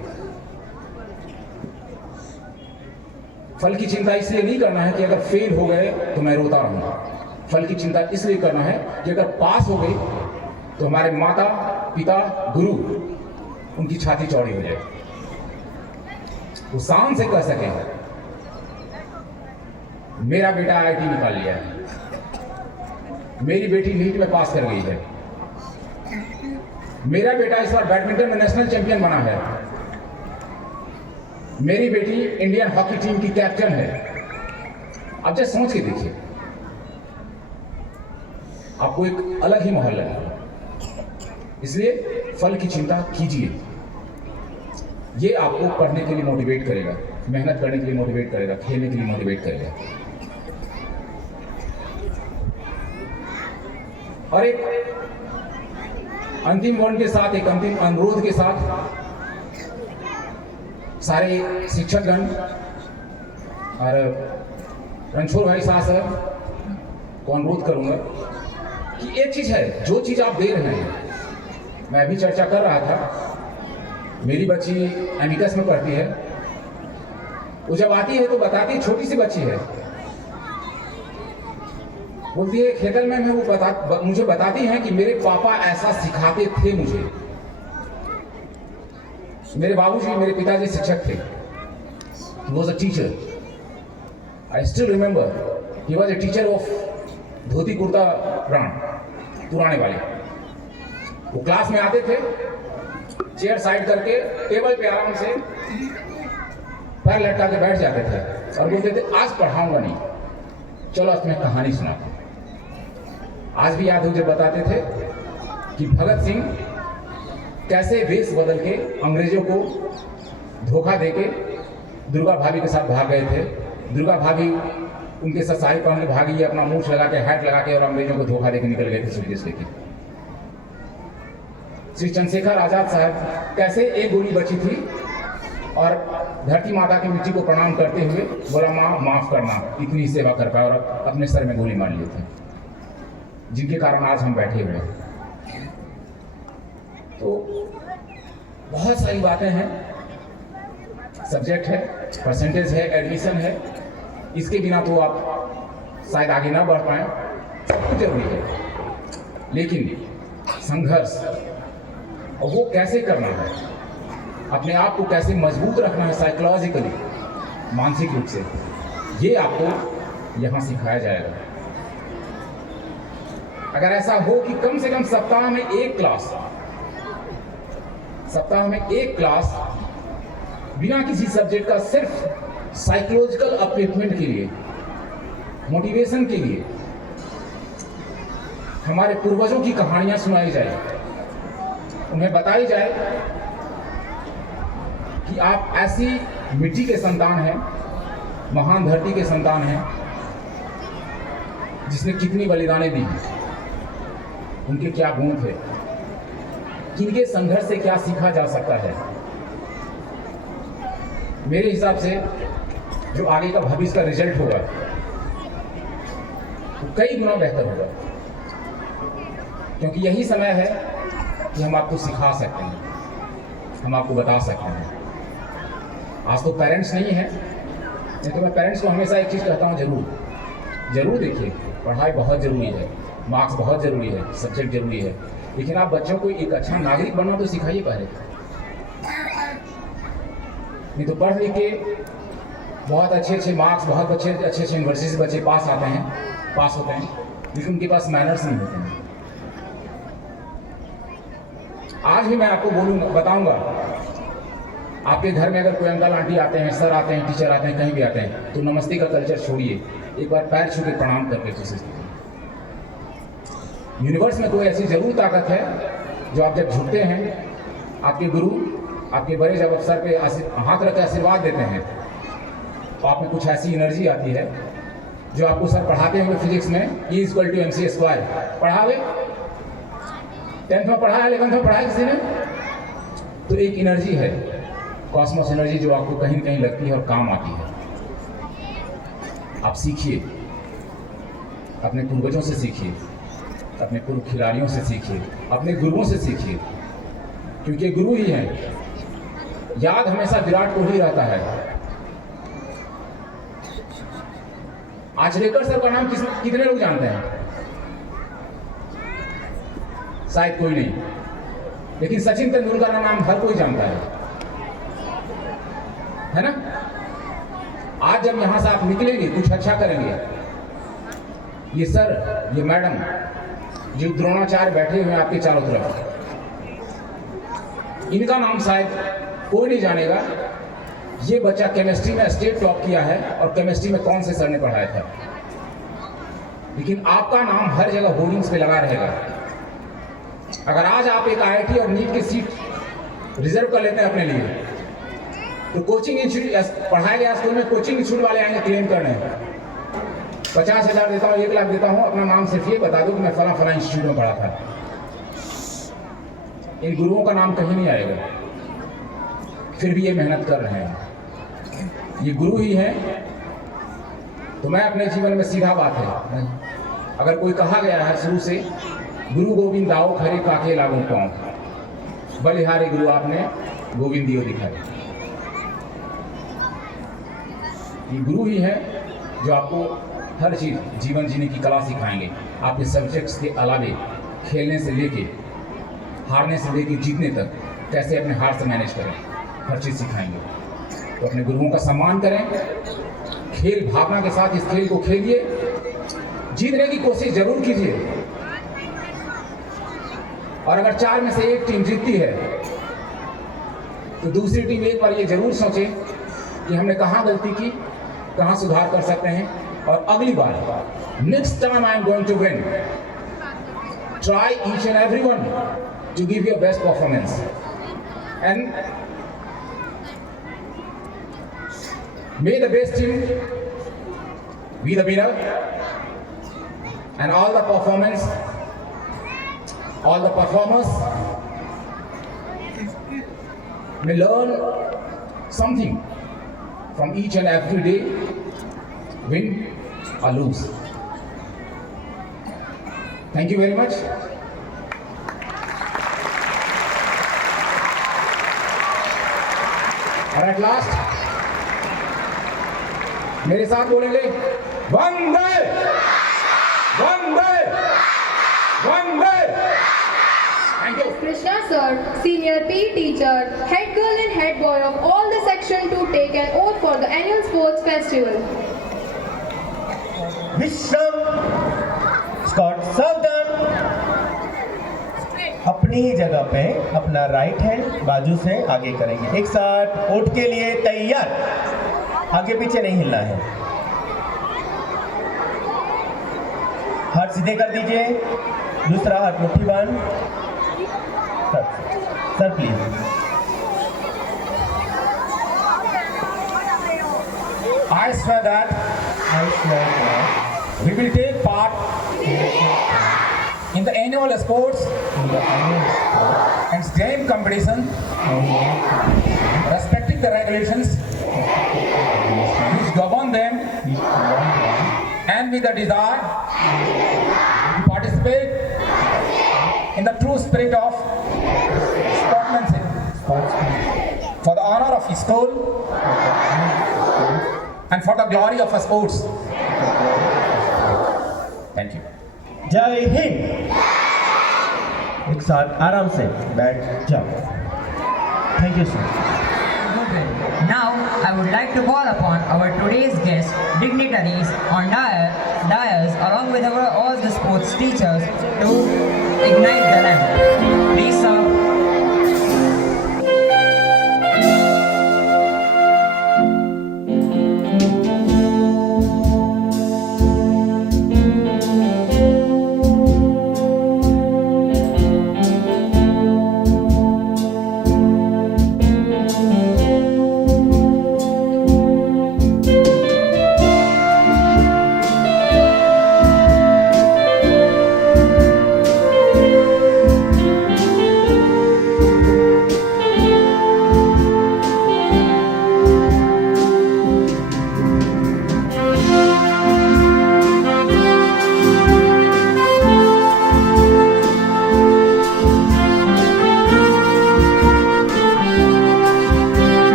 फल की चिंता इसलिए नहीं करना है कि अगर फेल हो गए तो मैं रोता रहूंगा। फल की चिंता इसलिए करना है कि अगर पास हो गई तो हमारे माता पिता गुरु उनकी छाती चौड़ी हो जाए, वो शान से कह सके मेरा बेटा IIT निकाल लिया है, मेरी बेटी नीट में पास कर गई है, मेरा बेटा इस बार बैडमिंटन में नेशनल चैंपियन बना है, मेरी बेटी इंडियन हॉकी टीम की कैप्टन है। आप जस्ट सोच के देखिए, आपको एक अलग ही माहौल लगेगा। इसलिए फल की चिंता कीजिए, ये आपको पढ़ने के लिए मोटिवेट करेगा, मेहनत करने के लिए मोटिवेट करेगा, खेलने के लिए मोटिवेट करेगा। और एक अंतिम वर्ण के साथ, एक अंतिम अनुरोध के साथ सारे शिक्षकगण और रणछोड़ भाई साहब सर को अनुरोध करूंगा कि एक चीज है, जो चीज आप दे रहे हैं, मैं अभी चर्चा कर रहा था, मेरी बच्ची एमिकस में पढ़ती है, वो जब आती है तो बताती है, छोटी सी बच्ची है, बोलती है खेतल में वो मुझे बताती हैं कि मेरे पापा ऐसा सिखाते थे मुझे, मेरे बाबूजी, मेरे पिताजी शिक्षक थे, he was a teacher. I still remember he was a teacher of dhoti kurta brand पुराने वाले। वो क्लास में आते थे, चेयर साइड करके टेबल पे आराम से पैर लटका के बैठ जाते थे और बोलते थे आज पढ़ाऊंगा नहीं, चलो आज तुम्हें कहानी सुनाते। आज भी याद हो जब बताते थे कि भगत सिंह कैसे वेश बदल के अंग्रेजों को धोखा देके दुर्गा भाभी के साथ भाग गए थे। दुर्गा भाभी उनके साथ साड़ी पहन के भागी, ये अपना मूछ लगा के, हैट लगा के, और अंग्रेजों को धोखा देके निकल गए थे सूटकेस लेके। श्री चंद्रशेखर आजाद साहब कैसे एक गोली बची थी और धरती माता की मिट्टी को प्रणाम करते हुए बोला माँ माफ करना, इतनी सेवा कर पाए, और अपने सर में गोली मार लिए थे, जिनके कारण आज हम बैठे हुए हैं। तो बहुत सारी बातें हैं, सब्जेक्ट है, परसेंटेज है, एडमिशन है, इसके बिना तो आप शायद आगे ना बढ़ पाए, सब कुछ जरूरी है, लेकिन संघर्ष, और वो कैसे करना है, अपने आप को कैसे मजबूत रखना है साइकोलॉजिकली, मानसिक रूप से, ये आपको यहाँ सिखाया जाएगा। अगर ऐसा हो कि कम से कम सप्ताह में एक क्लास बिना किसी सब्जेक्ट का सिर्फ साइकोलॉजिकल अपलिफ्टमेंट के लिए, मोटिवेशन के लिए हमारे पूर्वजों की कहानियां सुनाई जाए, उन्हें बताई जाए कि आप ऐसी मिट्टी के संतान हैं, महान धरती के संतान हैं, जिसने कितनी बलिदानें दी, उनके क्या गुण थे, किनके संघर्ष से क्या सीखा जा सकता है। मेरे हिसाब से जो आगे का भविष्य का रिजल्ट होगा वो कई गुना बेहतर होगा, क्योंकि यही समय है कि हम आपको सिखा सकते हैं, हम आपको बता सकते हैं। आज तो पेरेंट्स नहीं है, नहीं तो मैं पेरेंट्स को हमेशा एक चीज़ कहता हूँ, जरूर देखिए, पढ़ाई बहुत ज़रूरी है, मार्क्स बहुत ज़रूरी है, सब्जेक्ट जरूरी है, लेकिन आप बच्चों को एक अच्छा नागरिक बनना तो सिखाइए पहले। नहीं तो पढ़ लिख के बहुत अच्छे मार्क्स, बहुत अच्छे यूनिवर्सिटी से बच्चे पास होते हैं, लेकिन उनके पास मैनर्स नहीं होते हैं। आज भी मैं आपको बताऊंगा, आपके घर में अगर कोई अंकल आंटी आते हैं, सर आते हैं, टीचर आते हैं, कहीं भी आते हैं, तो नमस्ते का कल्चर छोड़िए, एक बार पैर छू के प्रणाम करके कोशिश कीजिए। यूनिवर्स में कोई ऐसी जरूर ताकत है जो आप जब झुकते हैं, आपके गुरु, आपके बड़े जब आप सर पे हाथ रख के आशीर्वाद देते हैं, तो आप में कुछ ऐसी एनर्जी आती है जो आपको सर पढ़ाते हुए फिजिक्स में E = mc² पढ़ावे, 10th में पढ़ाया, 11th में पढ़ाया किसी ने, तो एक एनर्जी है, कॉस्मोस एनर्जी, जो आपको कहीं न कहीं लगती है और काम आती है। आप सीखिए, अपने पूर्वजों से सीखिए, अपने पूर्व खिलाड़ियों से सीखिए, अपने गुरुओं से सीखिए, क्योंकि गुरु ही हैं। याद हमेशा विराट कोहली रहता है। आचरेकर सर का नाम कितने लोग जानते हैं? शायद कोई नहीं, लेकिन सचिन तेंदुलकर का नाम हर कोई जानता है ना? आज जब यहां से आप निकलेंगे, कुछ अच्छा करेंगे, ये सर, ये मैडम, जो द्रोणाचार्य बैठे हुए हैं आपके चारों तरफ, इनका नाम शायद कोई नहीं जानेगा। ये बच्चा केमिस्ट्री में स्टेट टॉप किया है, और केमिस्ट्री में कौन से सर ने पढ़ाया था, लेकिन आपका नाम हर जगह होर्डिंग्स पे लगा रहेगा। अगर आज आप एक IIT और नीट की सीट रिजर्व कर लेते हैं अपने लिए, तो कोचिंग इंस्टीट्यूट पढ़ाया गया स्कूल में कोचिंग इंस्टीट्यूट वाले आएंगे क्लेम करने, 50,000 देता हूँ, 1 लाख देता हूँ, अपना नाम सिर्फ ये बता दो कि मैं फला फला इंस्टीट्यूट में पढ़ा था। इन गुरुओं का नाम कहीं नहीं आएगा, फिर भी ये मेहनत कर रहे हैं, ये गुरु ही हैं। तो मैं अपने जीवन में, सीधा बात है, अगर कोई कहा गया है शुरू से, गुरु गोविंद दाओ खरे काके लागू पाऊं, बलिहारी गुरु आपने गोविंद दियो दिखाए। ये गुरु ही है जो आपको हर चीज जीवन जीने की कला सिखाएंगे। आपके सब्जेक्ट्स के अलावे खेलने से लेके, हारने से लेके जीतने तक, कैसे अपने हार से मैनेज करें, हर चीज सिखाएंगे। तो अपने गुरुओं का सम्मान करें, खेल भावना के साथ इस खेल को खेलिए, जीतने की कोशिश जरूर कीजिए। और अगर 4 में से एक टीम जीतती है, तो दूसरी टीम एक बार ये जरूर सोचे कि हमने कहाँ गलती की, कहाँ सुधार कर सकते हैं, और अगली बार, next time I am going to win, try each and everyone to give your best performance, and may the best team be the winner, and all the performers may learn something from each and every day, win or lose. Thank you very much. और at last, मेरे साथ बोलेंगे, वंदे वंदे वंदे। Thank you. Krishna sir, senior PE teacher, head girl and head boy of all the section to take an oath for the annual sports festival. विश्रम स्कॉट सावधान, अपनी ही जगह पे अपना राइट हैंड बाजू से आगे करेंगे। एक साथ ओठ के लिए तैयार, आगे पीछे नहीं हिलना है। हाथ सीधे कर दीजिए, दूसरा हाथ मुट्ठी बांध। Sir please. I swear that we will take part in the annual sports and game competition, respecting the regulations which govern them, and with the desire to participate in the true spirit of sportsmanship, for the honor of school and for the glory of sports. Thank you. जय हिंद। एक साथ आराम से बैठ जाओ। Thank you sir. Now, I would like to call upon our today's guest dignitaries on dais along with all the sports teachers to ignite the lamp. Please, sir.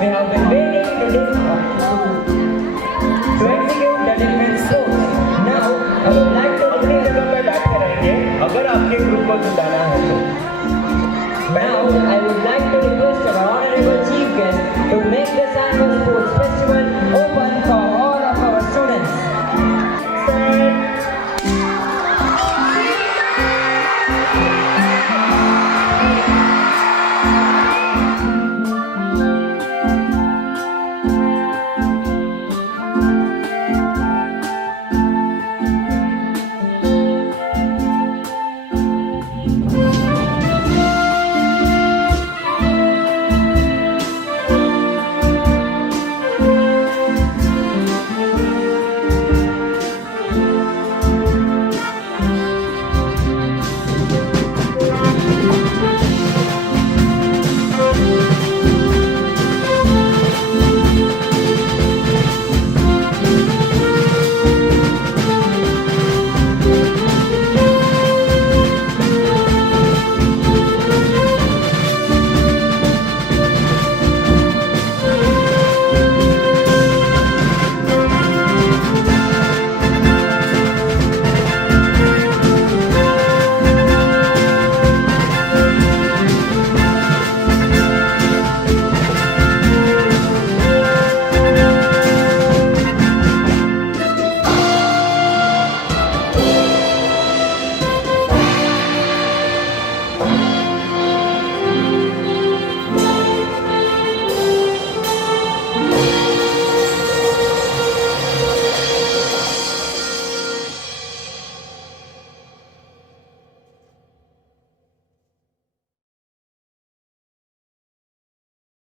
we have been waiting to execute the different sports. Now, I would like to अपनी जगह पे बैठे रहेंगे अगर आपके group को जिताना है तो Now, I would like to request our honorable chief guest to make this annual sports festival